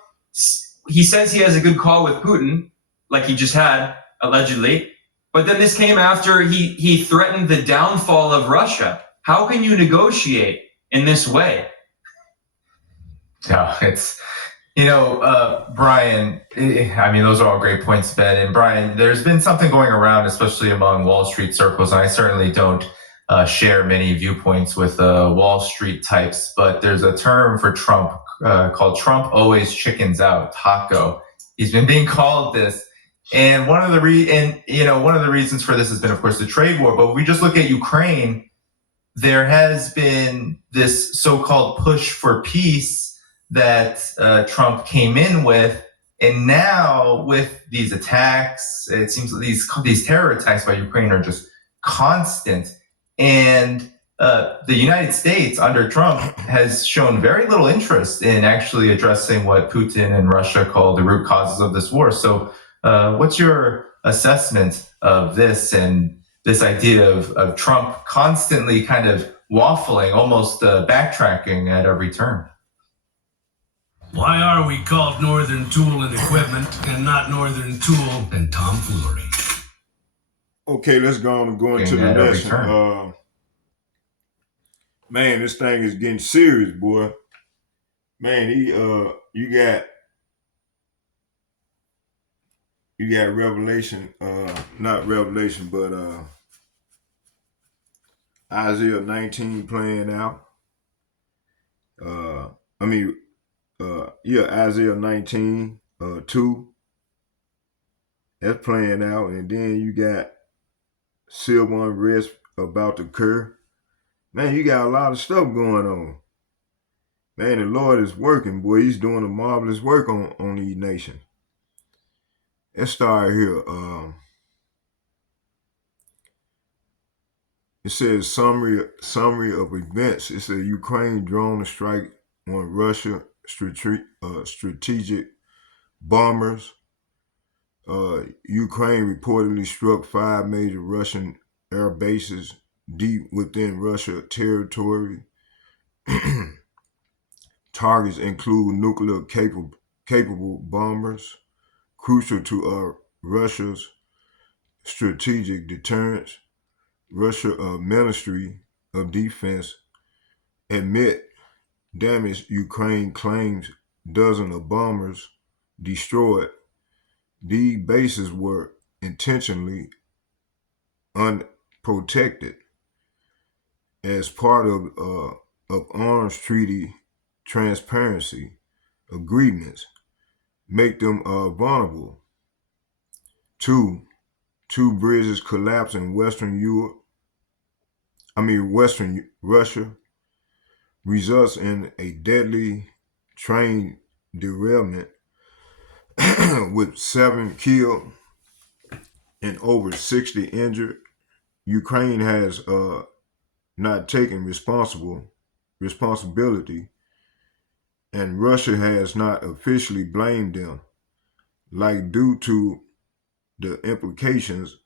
he says he has a good call with Putin, like he just had, allegedly. But then this came after he threatened the downfall of Russia. How can you negotiate in this way? Yeah, it's, Brian, I mean, those are all great points, Ben. And Brian, there's been something going around, especially among Wall Street circles, and I certainly don't share many viewpoints with Wall Street types, but there's a term for Trump called Trump always chickens out, taco. He's been being called this. And one of the reasons for this has been, of course, the trade war. But if we just look at Ukraine, there has been this so-called push for peace that Trump came in with, and now with these attacks, it seems that these terror attacks by Ukraine are just constant. And the United States under Trump has shown very little interest in actually addressing what Putin and Russia call the root causes of this war. So what's your assessment of this and this idea of Trump constantly kind of waffling, almost backtracking at every turn? Why are we called Northern Tool and Equipment and not Northern Tool and Tomfoolery? Okay, let's go on and go into the next one. Man, this thing is getting serious, boy. Man, you got Revelation, not Revelation, but Isaiah 19 playing out. Isaiah 19, 2. That's playing out. And then you got civil unrest about to occur. Man, you got a lot of stuff going on. Man, the Lord is working, boy. He's doing a marvelous work on these nations. Let's start here. It says summary of events. It says Ukraine drone strike on Russia strategic bombers. Ukraine reportedly struck 5 major Russian air bases deep within Russia territory. Targets include nuclear capable bombers, crucial to Russia's strategic deterrence. Russia Ministry of Defense admit damage Ukraine claims dozens of bombers destroyed. These bases were intentionally unprotected as part of arms treaty transparency agreements, make them vulnerable. Two bridges collapse in Western Russia, results in a deadly train derailment with 7 killed and over 60 injured. Ukraine has not taken responsibility, and Russia has not officially blamed them, like due to the implications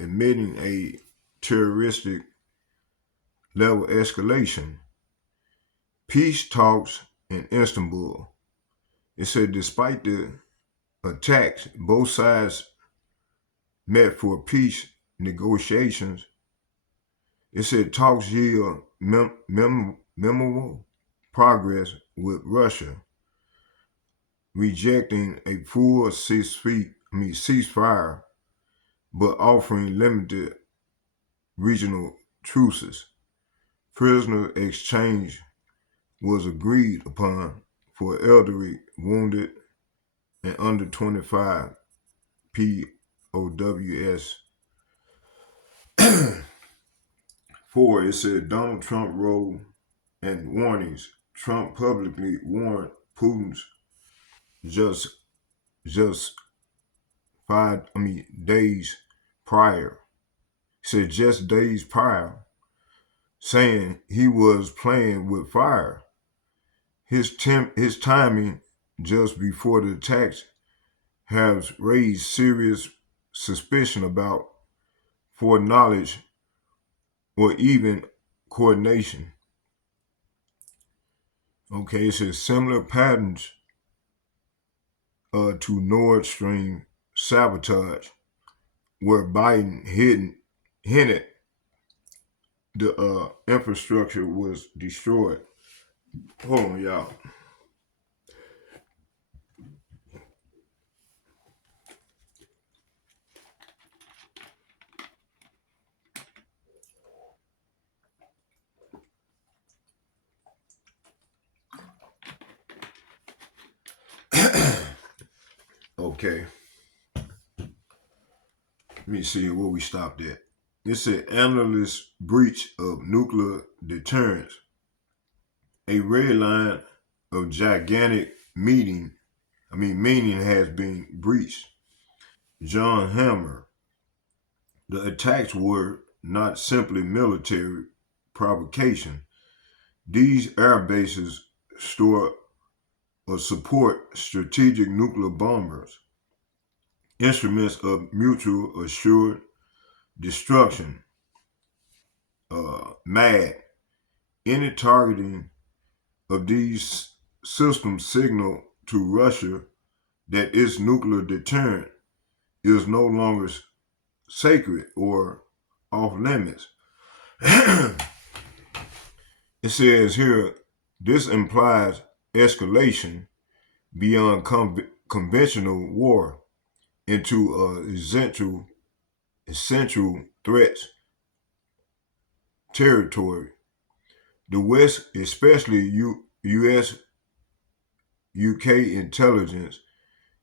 admitting a terroristic level escalation. Peace talks in Istanbul. It said despite the attacks, both sides met for peace negotiations. It said talks yield memorable progress with Russia, rejecting a full ceasefire, but offering limited regional truces. Prisoner exchange was agreed upon for elderly, wounded, and under 25 POWs. 4, it said Donald Trump role and warnings. Trump publicly warned Putin's just days prior. Said just days prior, saying he was playing with fire. His timing just before the attacks has raised serious suspicion about foreknowledge or even coordination. Okay, it says similar patterns to Nord Stream sabotage, where Biden hinted the infrastructure was destroyed. Hold on, y'all. Okay. Let me see where we stopped at. It said analyst breach of nuclear deterrence. A red line of gigantic meaning has been breached. John Hammer. The attacks were not simply military provocation. These air bases store or support strategic nuclear bombers, instruments of mutual assured destruction. MAD. Any targeting of these systems signal to Russia that its nuclear deterrent is no longer sacred or off limits. It says here, this implies escalation beyond conventional war into essential threats territory. The West, especially U.S. UK intelligence,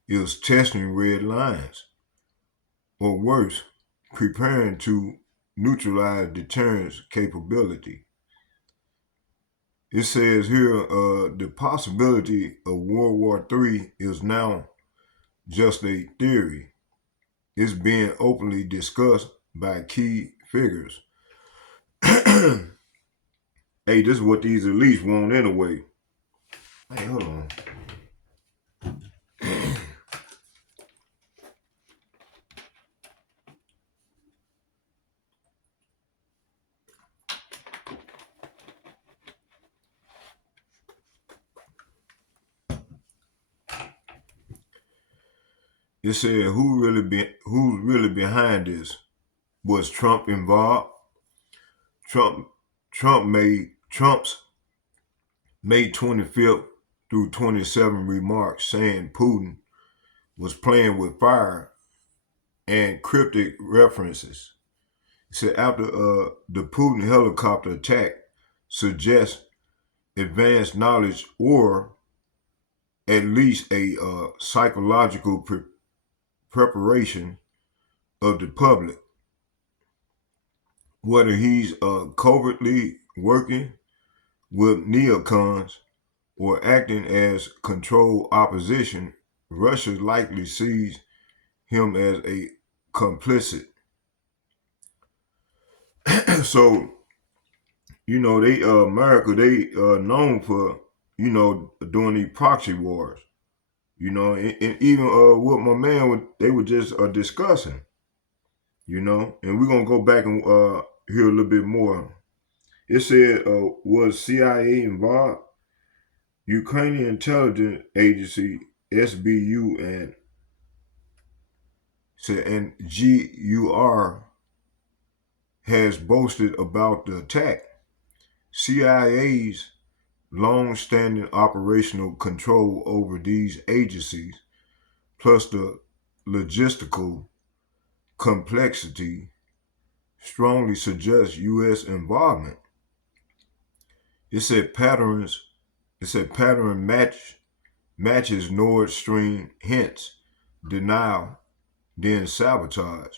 is testing red lines, or worse, preparing to neutralize deterrence capability. It says here the possibility of World War III is now just a theory. It's being openly discussed by key figures. Hey, this is what these elites want anyway. Hey, hold on. It said who's really behind this? Was Trump involved? Trump's May 25th through 27 remarks saying Putin was playing with fire and cryptic references. He said after the Putin helicopter attack suggests advanced knowledge or at least a psychological preparation of the public, whether he's covertly working with neocons or acting as controlled opposition. Russia likely sees him as a complicit. So, they America, they known for, doing these proxy wars, and even what my man they were just discussing, and we're gonna go back and hear a little bit more. It said, was CIA involved? Ukrainian intelligence agency SBU and GUR has boasted about the attack. CIA's long-standing operational control over these agencies, plus the logistical complexity, strongly suggests U.S. involvement. It said pattern matches Nord Stream hints, denial, then sabotage.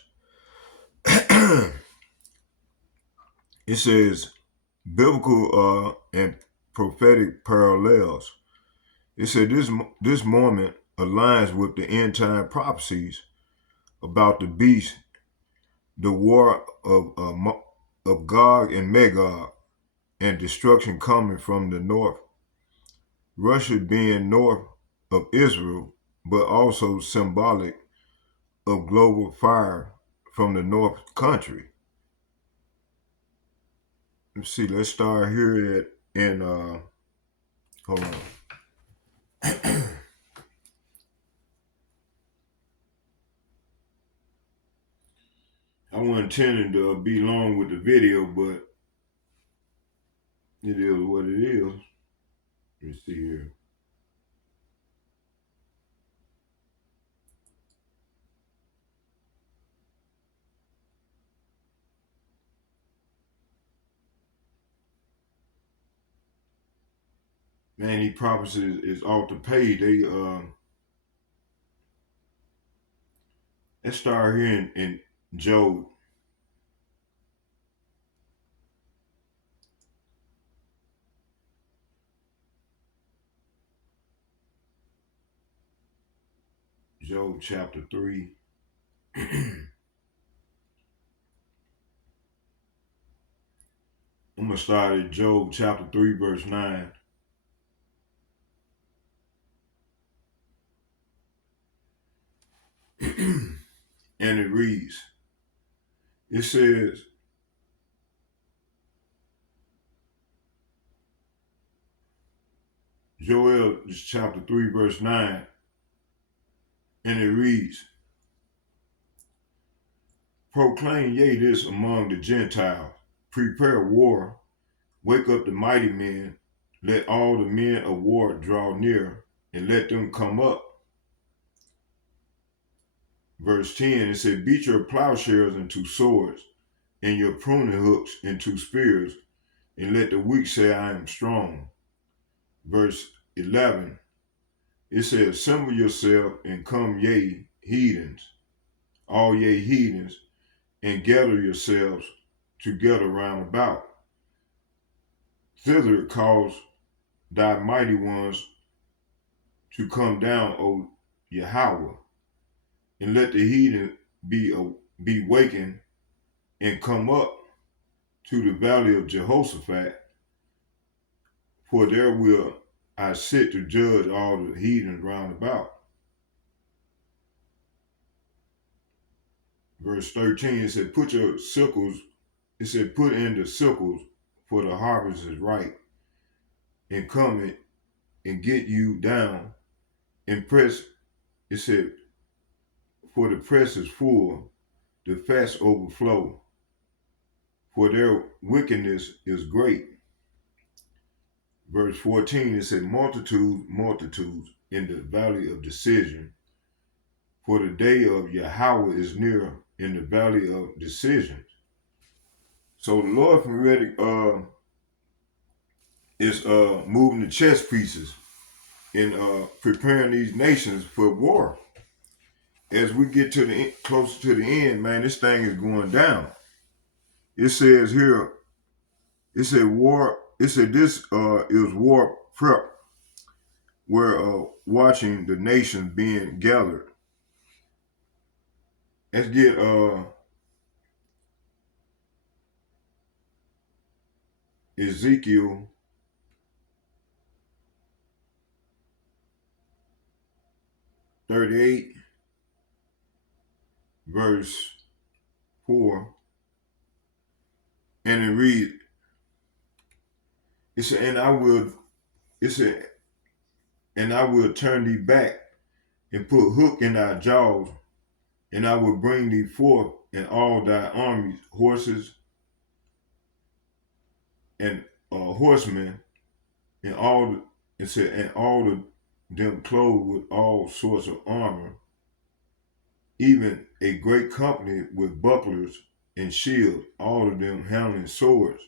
It says biblical and prophetic parallels. It said this moment aligns with the end time prophecies about the beast, the war of Gog and Magog, and destruction coming from the north. Russia being north of Israel, but also symbolic of global fire from the north country. Let's see, let's start here hold on. I wasn't intending to be long with the video, but it is what it is. Let's see here. Man, these prophecies is off the page. Let's start here in Job. Job chapter 3. I'm going to start at Job chapter 3, verse 9. And it reads, it says, Joel chapter 3, verse 9, and it reads, proclaim ye this among the Gentiles, prepare war, wake up the mighty men, let all the men of war draw near, and let them come up. Verse 10, it said, beat your plowshares into swords, and your pruning hooks into spears, and let the weak say, I am strong. Verse 11, it says, assemble yourself and come, ye heathens, all ye heathens, and gather yourselves together round about. Thither cause thy mighty ones to come down, O Yahweh, and let the heathen be wakened and come up to the valley of Jehoshaphat, for there will I sit to judge all the heathens round about. Verse 13, it said, put your sickles, it said, put in the sickles, for the harvest is ripe, and come and get you down, and press, it said, for the press is full, the fats overflow, for their wickedness is great. Verse 14, it said, multitudes in the valley of decision. For the day of Yahweh is near in the valley of decision. So the Lord from ready is moving the chess pieces and preparing these nations for war. As we get to the closer to the end, man, this thing is going down. It says here, it said war. It said this is war prep. We're watching the nations being gathered. Let's get Ezekiel 38, verse 4, and it reads, it said, it said, and I will turn thee back and put hook in thy jaws, and I will bring thee forth in all thy armies, horses and horsemen, and it said, and all of them clothed with all sorts of armor, even a great company with bucklers and shields, all of them handling swords.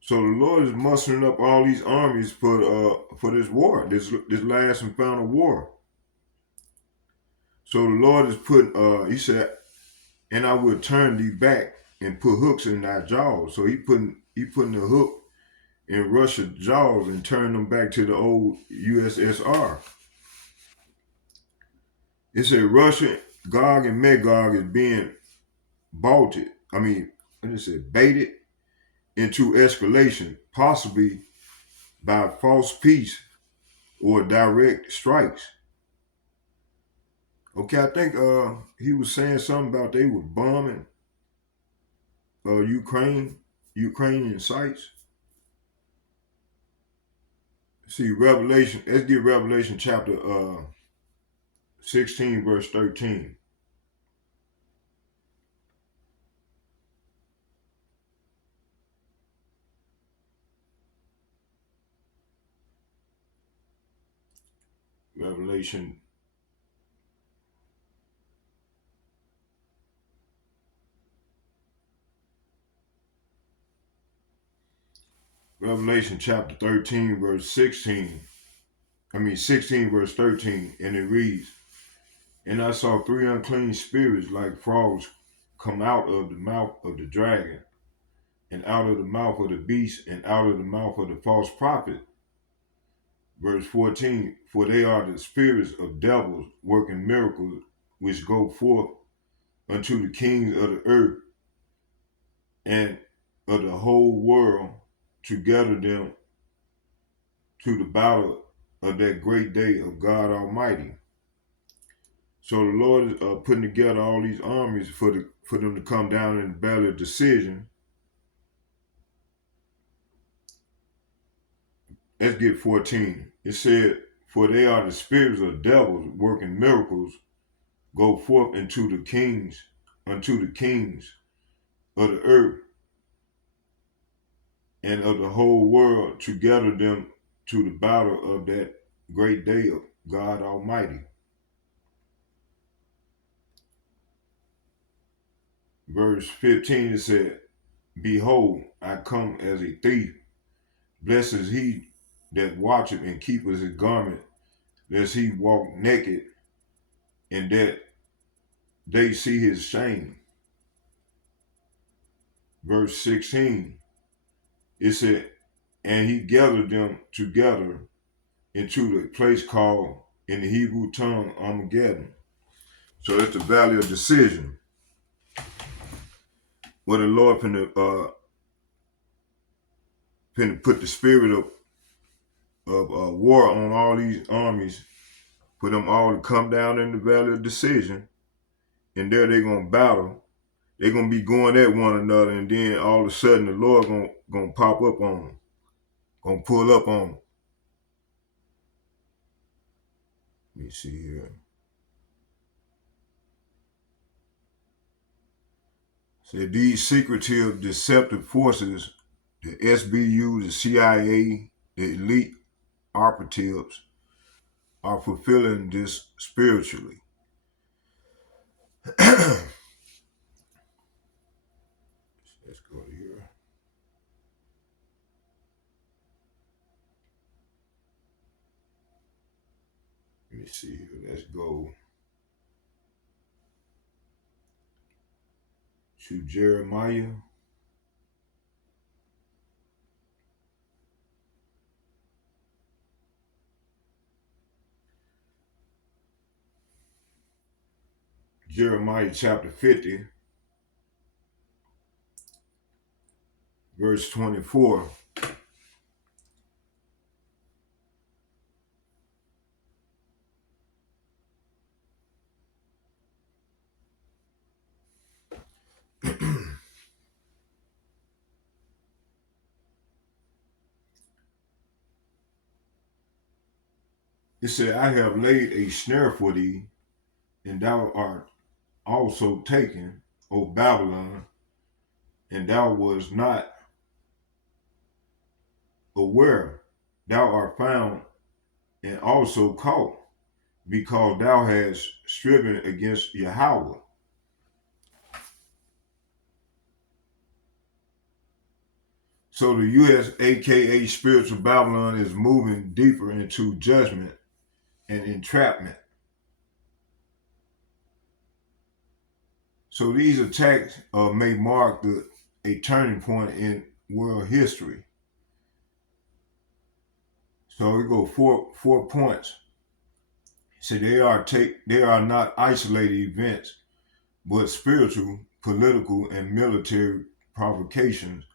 So the Lord is mustering up all these armies for this war, this last and final war. So the Lord is he said, and I will turn thee back and put hooks in thy jaws. So he putting the hook in Russia's jaws and turn them back to the old USSR. It said Russia, Gog and Magog is being baited into escalation, possibly by false peace or direct strikes. Okay, I think he was saying something about they were bombing Ukrainian sites. See Revelation. Let's get Revelation chapter 16, verse 13. Revelation chapter 13, verse 16. 16, verse 13, and it reads, and I saw three unclean spirits like frogs come out of the mouth of the dragon, and out of the mouth of the beast, and out of the mouth of the false prophet. Verse 14, for they are the spirits of devils working miracles, which go forth unto the kings of the earth and of the whole world to gather them to the battle of that great day of God Almighty. So the Lord is putting together all these armies for them to come down in the battle of decision. Let's get 14. It said, for they are the spirits of devils working miracles, go forth unto the kings of the earth and of the whole world to gather them to the battle of that great day of God Almighty. Verse 15, it said, behold, I come as a thief. Blessed is he that watcheth and keepeth his garment, lest he walk naked, and that they see his shame. Verse 16, it said, and he gathered them together into the place called in the Hebrew tongue Armageddon. So it's the valley of decision, where the Lord finna put the spirit of war on all these armies, for them all to come down in the valley of decision, and there they're gonna battle. They're gonna be going at one another, and then all of a sudden the Lord gonna pop up on them, gonna pull up on them. Let me see here. Said these secretive, deceptive forces the SBU, the CIA, the elite operatives are fulfilling this spiritually. Let's go here. Let me see here. Let's go to Jeremiah. Jeremiah chapter 50, verse 24. It said, I have laid a snare for thee, and thou art also taken, O Babylon, and thou was not aware. Thou art found and also caught, because thou hast striven against Yahweh. So the U.S., aka spiritual Babylon, is moving deeper into judgment and entrapment. So these attacks may mark a turning point in world history. So we go four points. So they are not isolated events, but spiritual, political, and military provocations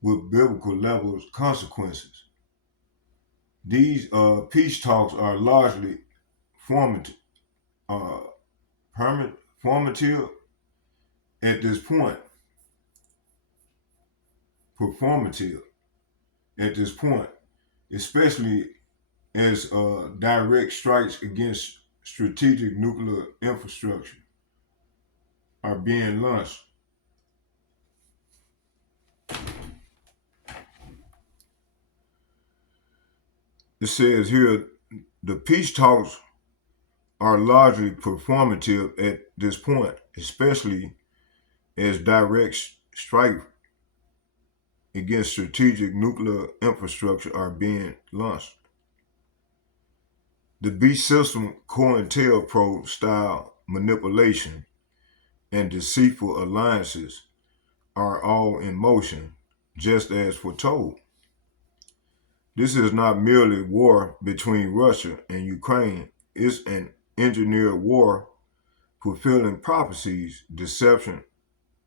with biblical levels consequences. These peace talks are largely formative at this point, performative at this point, especially as direct strikes against strategic nuclear infrastructure are being launched. It says here, the peace talks are largely performative at this point, especially as direct strike against strategic nuclear infrastructure are being launched. The beast system COINTELPRO style manipulation and deceitful alliances are all in motion, just as foretold. This is not merely war between Russia and Ukraine. It's an engineered war fulfilling prophecies, deception,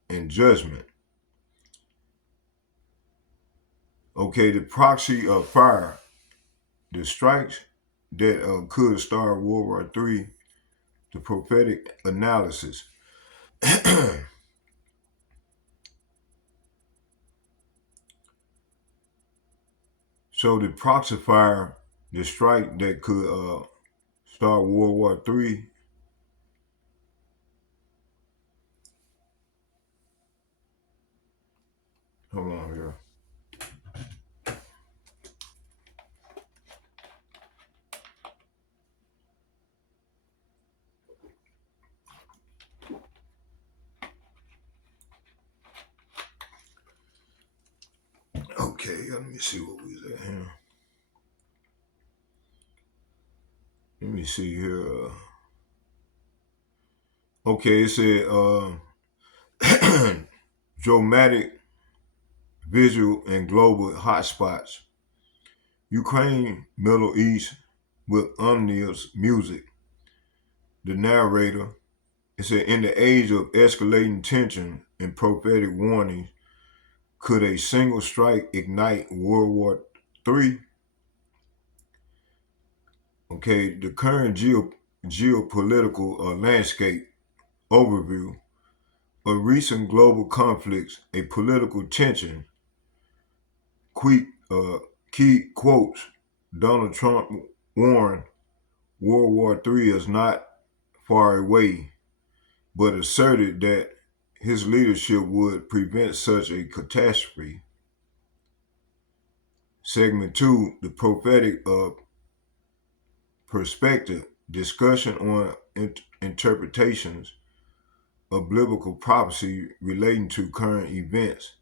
and judgment. Okay, the Proxifier, the strikes that could start World War III, the prophetic analysis. So the Proxifier, the strike that could start World War III, hold on here. Okay, let me see what we at here. Let me see here. Okay, it said dramatic visual and global hotspots. Ukraine, Middle East with ominous music. The narrator, it said, in the age of escalating tension and prophetic warnings, could a single strike ignite World War III? Okay, the current geopolitical landscape overview of recent global conflicts, a political tension, key quotes, Donald Trump warned World War III is not far away, but asserted that his leadership would prevent such a catastrophe. Segment 2, the prophetic perspective, discussion on interpretations of biblical prophecy relating to current events,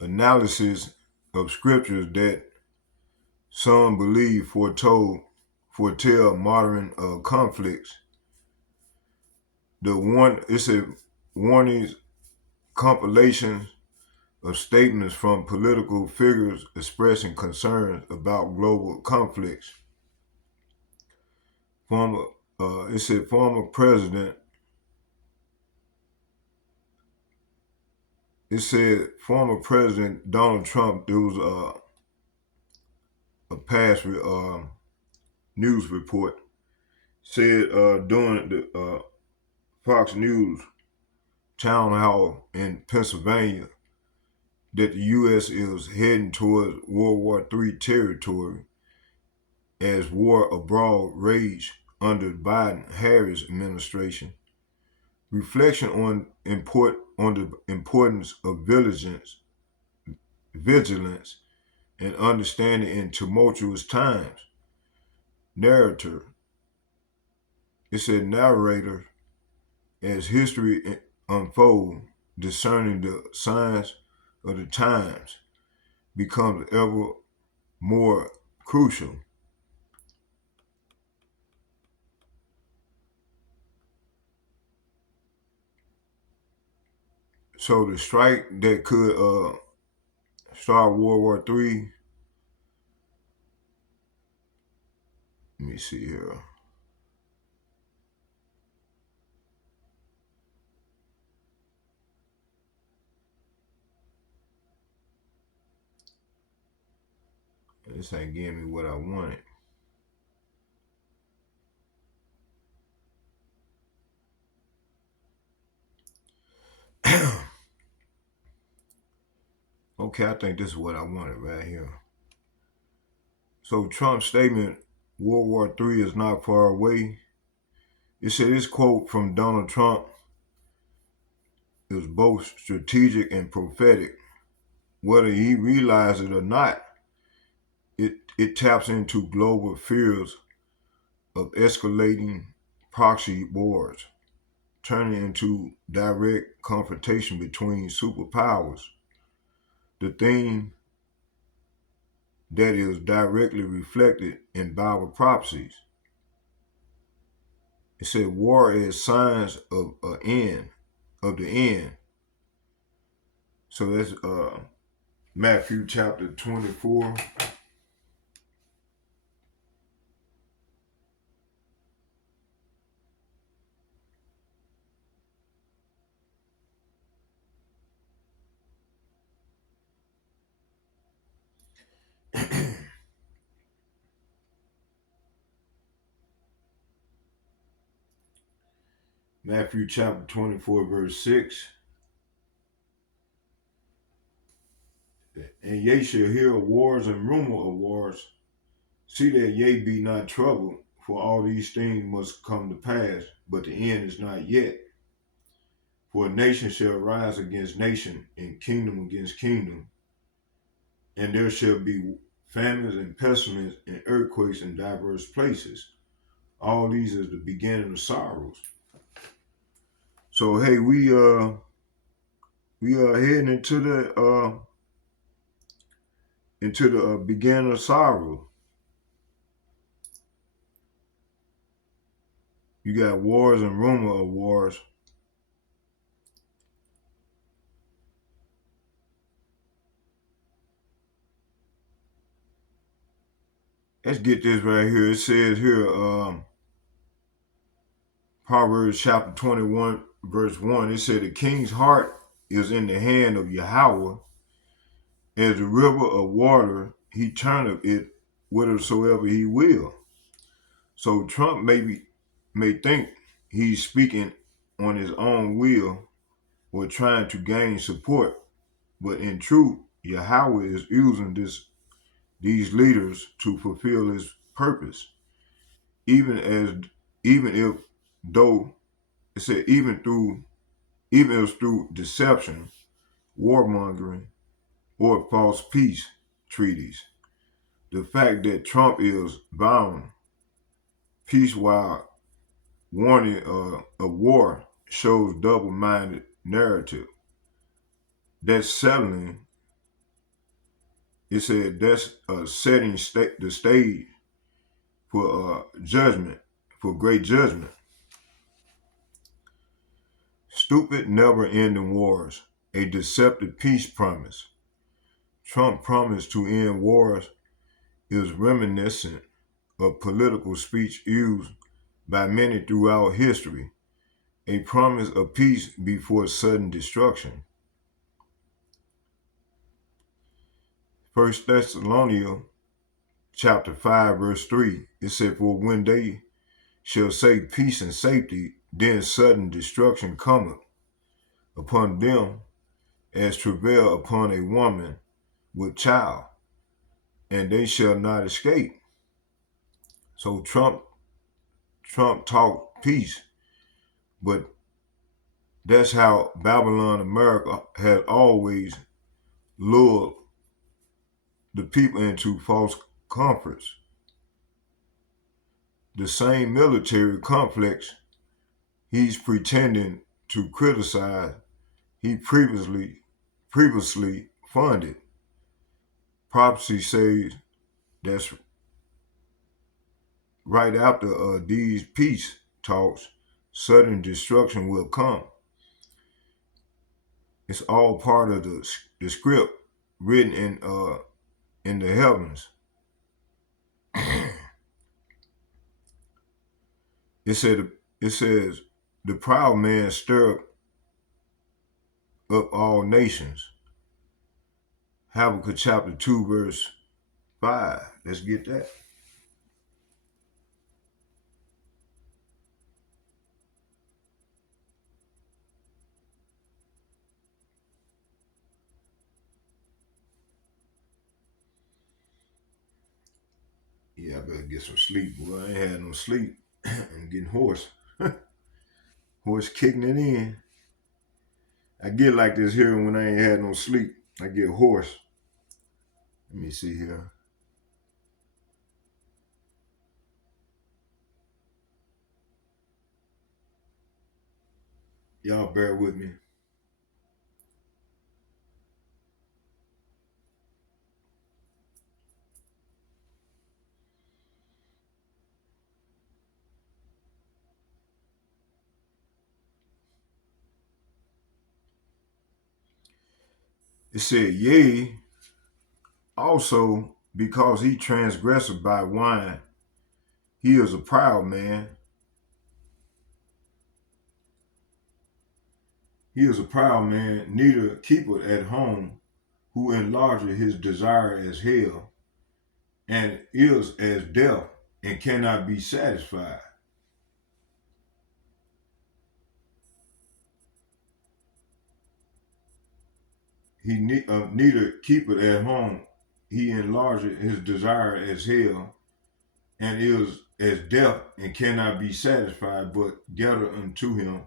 analysis of scriptures that some believe foretell modern conflicts. It's a warnings compilation of statements from political figures expressing concerns about global conflicts. It said former president. It said former President Donald Trump. There was a past news report said during the Fox News town hall in Pennsylvania that the U.S. is heading towards World War III territory as war abroad rage under the Biden-Harris administration. Reflection on the importance of vigilance, and understanding in tumultuous times. Narrator. It said narrator as history unfolds, discerning the signs of the times becomes ever more crucial. So the strike that could start World War III, let me see here. This ain't giving me what I wanted. Okay, I think this is what I wanted right here. So Trump's statement, World War III is not far away. It said this quote from Donald Trump is both strategic and prophetic. Whether he realizes it or not, it taps into global fears of escalating proxy wars, turning into direct confrontation between superpowers. The theme that is directly reflected in Bible prophecies. It said war as signs of the end. So that's Matthew chapter 24. Matthew chapter 24, verse 6. And ye shall hear of wars and rumor of wars. See that ye be not troubled, for all these things must come to pass, but the end is not yet. For a nation shall rise against nation, and kingdom against kingdom. And there shall be famines and pestilence and earthquakes in diverse places. All these is the beginning of sorrows. So hey, we are heading into the beginning of sorrow. You got wars and rumor of wars. Let's get this right here. It says here, Proverbs chapter 21, verse 1. It said, the king's heart is in the hand of Yahweh. As a river of water, he turneth it whithersoever he will. So Trump may think he's speaking on his own will or trying to gain support, but in truth, Yahweh is using these leaders to fulfill his purpose. Even if though it said even if through deception, warmongering, or false peace treaties. The fact that Trump is bound peace while warning a war shows double-minded narrative. That's settling. It said that's setting the stage for judgment, for great judgment. Stupid, never-ending wars, a deceptive peace promise. Trump promised to end wars is reminiscent of political speech used by many throughout history, a promise of peace before sudden destruction. 1 Thessalonians chapter 5, verse 3, it said, for when they shall say peace and safety, then sudden destruction cometh upon them as travail upon a woman with child, and they shall not escape. So Trump talked peace, but that's how Babylon America had always lured the people into false comforts. The same military complex he's pretending to criticize, he previously funded. Prophecy says that's right after these peace talks, sudden destruction will come. It's all part of the script written in the heavens. It says the proud man stirred up all nations. Habakkuk chapter 2 verse 5. Let's get that. Yeah, I better get some sleep, boy. I ain't had no sleep. I'm getting hoarse. Hoarse kicking it in. I get like this here when I ain't had no sleep. I get hoarse. Let me see here. Y'all bear with me. It said, yea, also because he transgressed by wine, he is a proud man. He is a proud man, neither keepeth at home, who enlargeth his desire as hell, and is as death, and cannot be satisfied. He neither keepeth at home, he enlargeth his desire as hell, and is as death, and cannot be satisfied, but gather unto him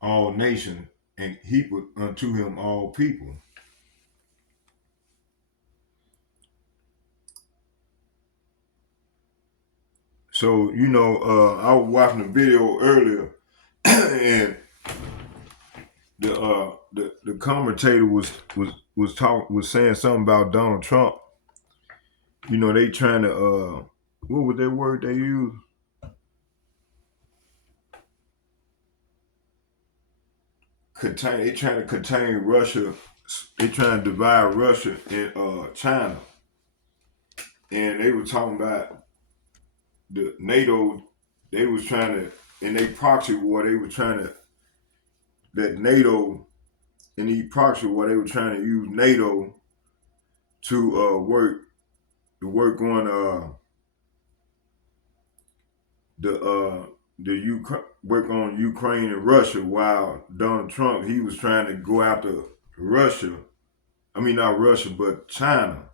all nations, and heapeth unto him all people. So, I was watching a video earlier, and the commentator was saying something about Donald Trump. They trying to what was that word they used? They trying to contain Russia. They trying to divide Russia and China, and they were talking about the NATO. They was trying to, in a proxy war, they were trying to that NATO in the proxy war, they were trying to use NATO to work on work on Ukraine and Russia, while Donald Trump, he was trying to go after Russia. I mean, not Russia, but China.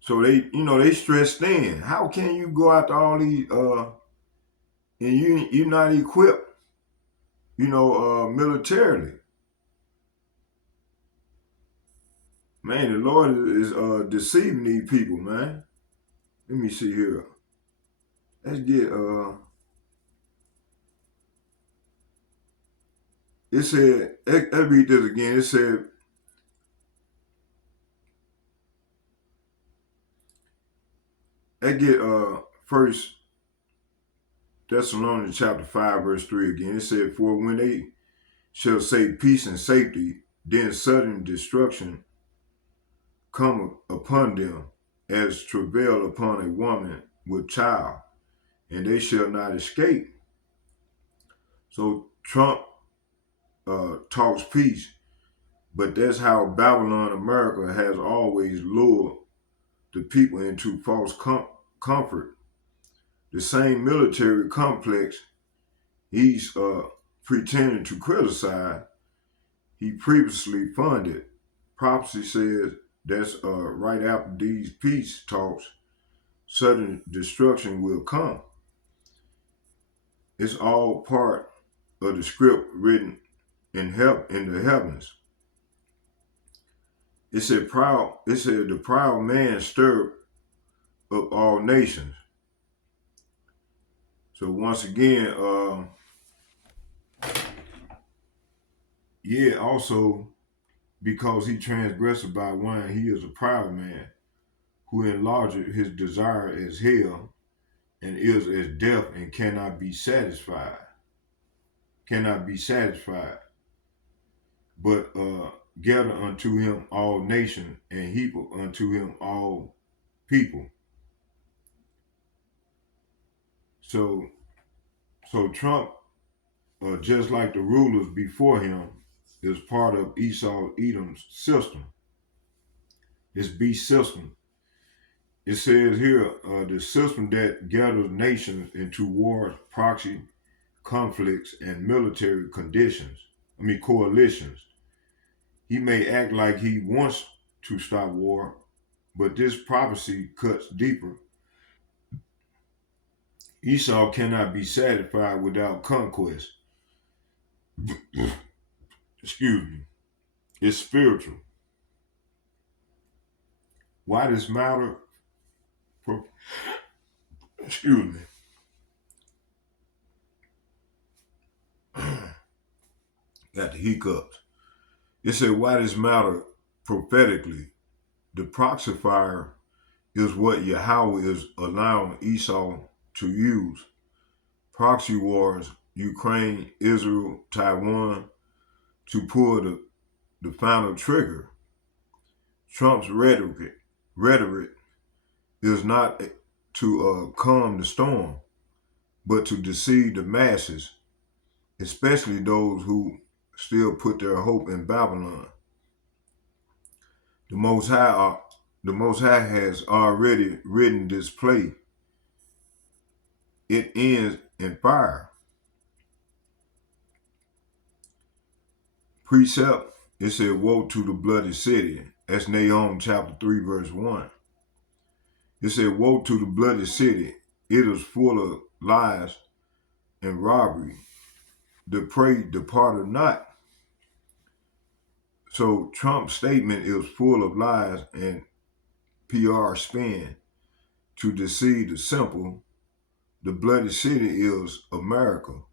So they stressed thin. How can you go after all these and you're not equipped, militarily? Man, the Lord is deceiving these people, man. Let me see here. Let's get it said, let's read this again. It said, let's get First Thessalonians chapter 5, verse 3 again. It said, for when they shall say peace and safety, then sudden destruction come upon them as travail upon a woman with child, and they shall not escape. So Trump talks peace, but that's how Babylon America has always lured the people into false comfort. The same military complex he's pretending to criticize, he previously funded. Prophecy says that's right after these peace talks, sudden destruction will come. It's all part of the script written in the heavens. It said the proud man stirred up all nations. So once again, also because he transgressed by wine, he is a proud man who enlarged his desire as hell and is as death and cannot be satisfied. Cannot be satisfied. But gather unto him all nations and heap unto him all people. So Trump, just like the rulers before him, is part of Esau Edom's system. His beast system. It says here, the system that gathers nations into wars, proxy conflicts, and military coalitions. He may act like he wants to stop war, but this prophecy cuts deeper. Esau cannot be satisfied without conquest. Excuse me. It's spiritual. Why this matter? Excuse me. Got the hiccups. It said, why this matter prophetically? The Proxifier is what Yahweh is allowing Esau to use. Proxy wars, Ukraine, Israel, Taiwan, to pull the final trigger. Trump's rhetoric is not to calm the storm, but to deceive the masses, especially those who still put their hope in Babylon. The Most High has already written this play. It ends in fire. Precept, it said, woe to the bloody city. That's Nahum chapter 3, verse 1. It said, woe to the bloody city. It is full of lies and robbery. The prey departed not. So Trump's statement is full of lies and PR spin to deceive the simple. The bloody city is America,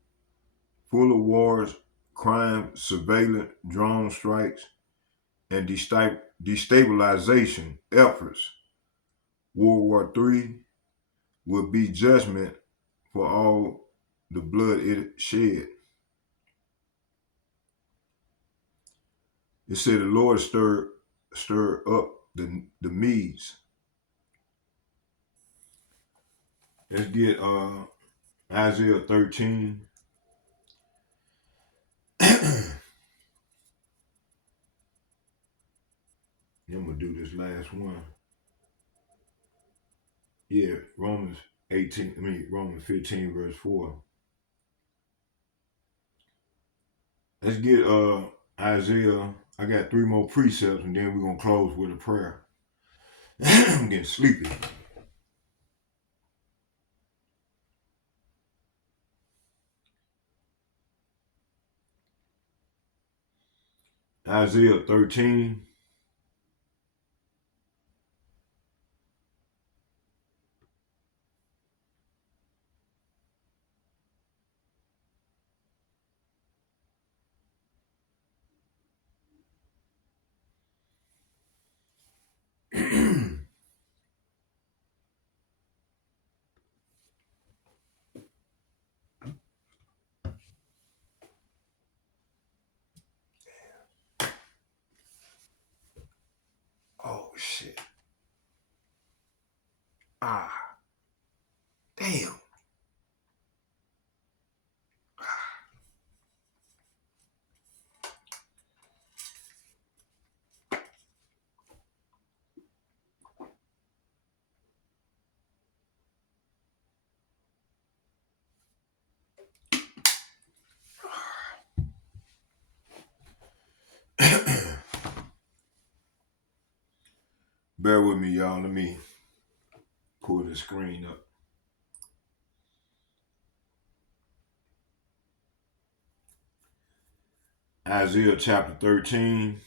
full of wars, crime, surveillance, drone strikes, and destabilization efforts. World War III will be judgment for all the blood it shed. It said the Lord stirred up the Medes. Let's get Isaiah 13. I'm gonna do this last one. Yeah, Romans 15, verse 4. Let's get Isaiah. I got 3 more precepts and then we're gonna close with a prayer. I'm getting sleepy. Isaiah 13, Damn. Bear with me, y'all. Let me pull the screen up. Isaiah chapter 13.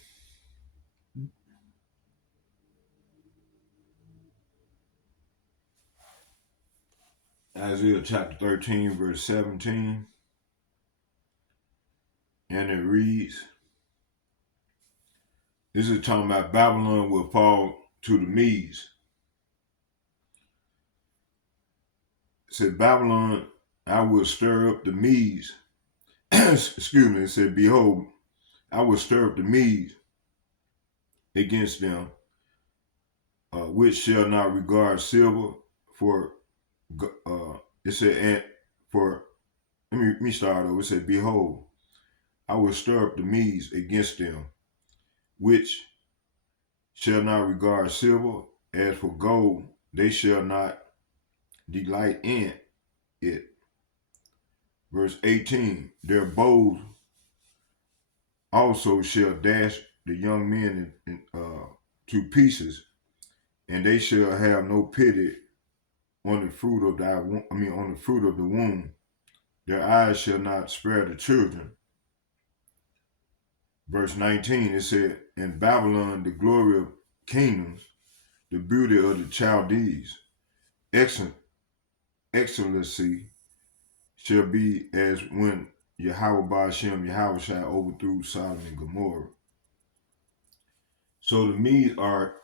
Isaiah chapter 13, verse 17. And it reads, this is talking about Babylon will fall to the Medes. It said, Babylon, I will stir up the Medes. Excuse me. It said, behold, I will stir up the Medes against them, which shall not regard silver for, it said, and for, let me start over. It said, behold, I will stir up the Medes against them, which shall not regard silver. As for gold, they shall not delight in it. Verse 18, their bows also shall dash the young men to pieces, and they shall have no pity on the fruit of on the fruit of the womb. Their eyes shall not spare the children. Verse 19, it said, in Babylon, the glory of kingdoms, the beauty of the Chaldees, excellency shall be as when Yahweh Ba'ashem, Yahweh Shai overthrew Sodom and Gomorrah. So the Medes are,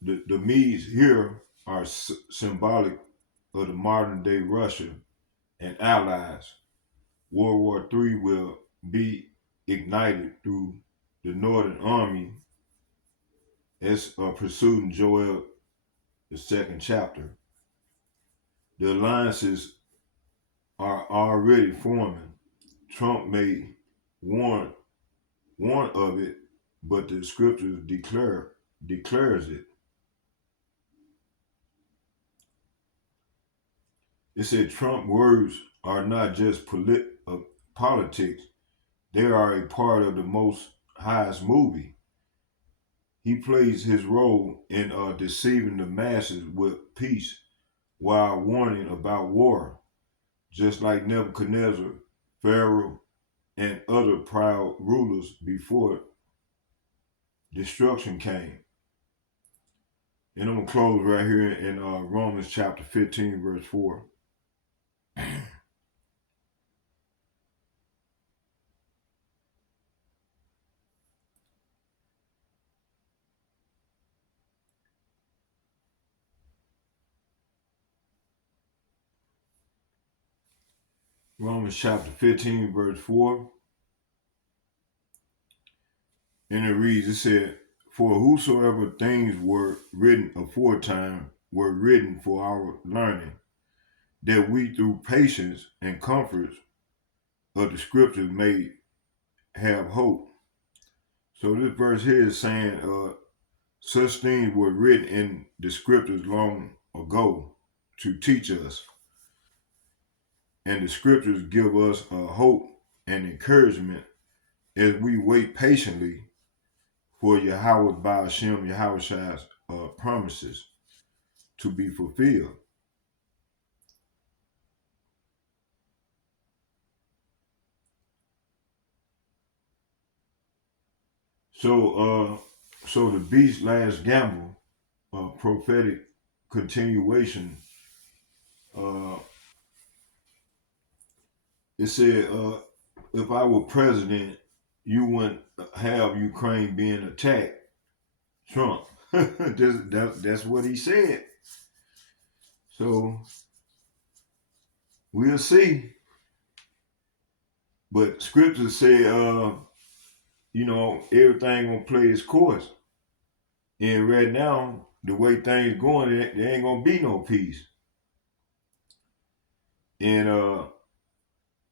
the Medes here are symbolic of the modern day Russia and allies. World War III will be ignited through the Northern Army as pursued in Joel, the 2nd chapter. The alliances are already forming. Trump may warn of it, but the scriptures declares it. It said Trump words are not just politics, they are a part of the Most High's movie. He plays his role in deceiving the masses with peace while warning about war, just like Nebuchadnezzar, Pharaoh, and other proud rulers before destruction came. And I'm going to close right here in Romans chapter 15, verse 4. Romans chapter 15, verse 4. And it reads, it said, for whosoever things were written aforetime were written for our learning, that we through patience and comforts of the scriptures may have hope. So this verse here is saying such things were written in the scriptures long ago to teach us. And the scriptures give us hope and encouragement as we wait patiently for Yahweh Ba'ashem, Yahweh Shai's promises to be fulfilled. So the beast's last gamble, prophetic continuation, it said, if I were president, you wouldn't have Ukraine being attacked. Trump. That's what he said. So we'll see. But scriptures say, everything gonna play its course. And right now, the way things going, there ain't gonna be no peace. And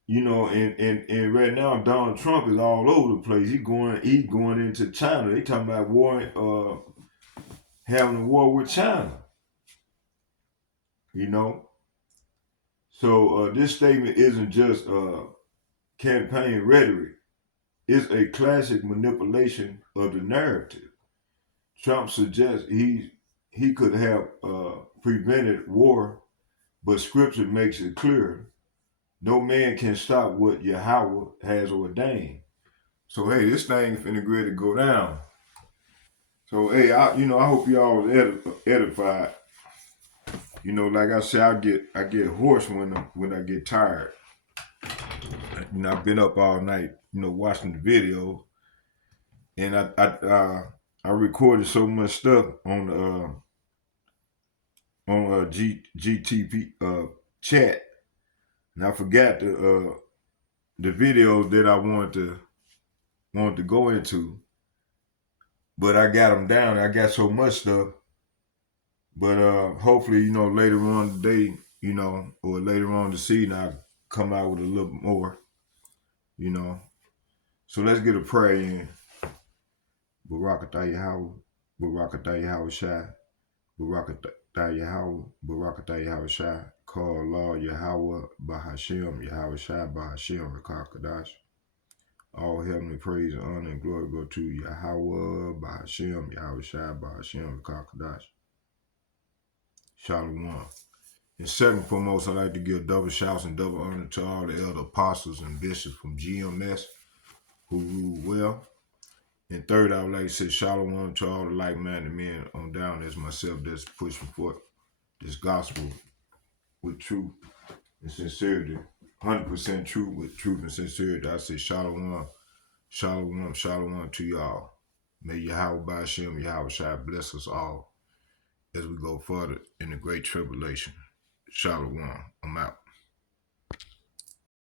and right now Donald Trump is all over the place. He's going into China. They talking about having a war with China. So this statement isn't just campaign rhetoric. It's a classic manipulation of the narrative. Trump suggests he could have prevented war, but Scripture makes it clear no man can stop what Yahweh has ordained. So hey, this thing finna ready to go down. So hey, I hope y'all was edified. Like I said, I get hoarse when I get tired. I've been up all night, watching the video, and I recorded so much stuff on GTP chat, and I forgot the videos that I wanted to go into, but I got them down. I got so much stuff, but hopefully later on today, or later on this evening, I'll come out with a little more, So let's get a prayer in. Barakatah Yahweh, Barakatah Yahweh Shai, Barakatah Yahweh, Barakatah Yahweh Shai, call Allah Yahweh Bahashem, Yahweh Shai Bahashem, Rakakadash. All heavenly praise and honor and glory go to Yahweh Bahashem, Yahweh Shai Bahashem, Rakakadash. Shalom. And second foremost, I'd like to give double shouts and double honor to all the elder apostles and bishops from GMS who rule well. And third, I would like to say shalom to all the like-minded men on down as myself that's pushing forth this gospel with truth and sincerity. 100% truth with truth and sincerity. I say shalom, shalom, shalom to y'all. May Yahweh Ba'ashem, Yahweh Shai bless us all as we go further in the great tribulation. Shalom. I'm out.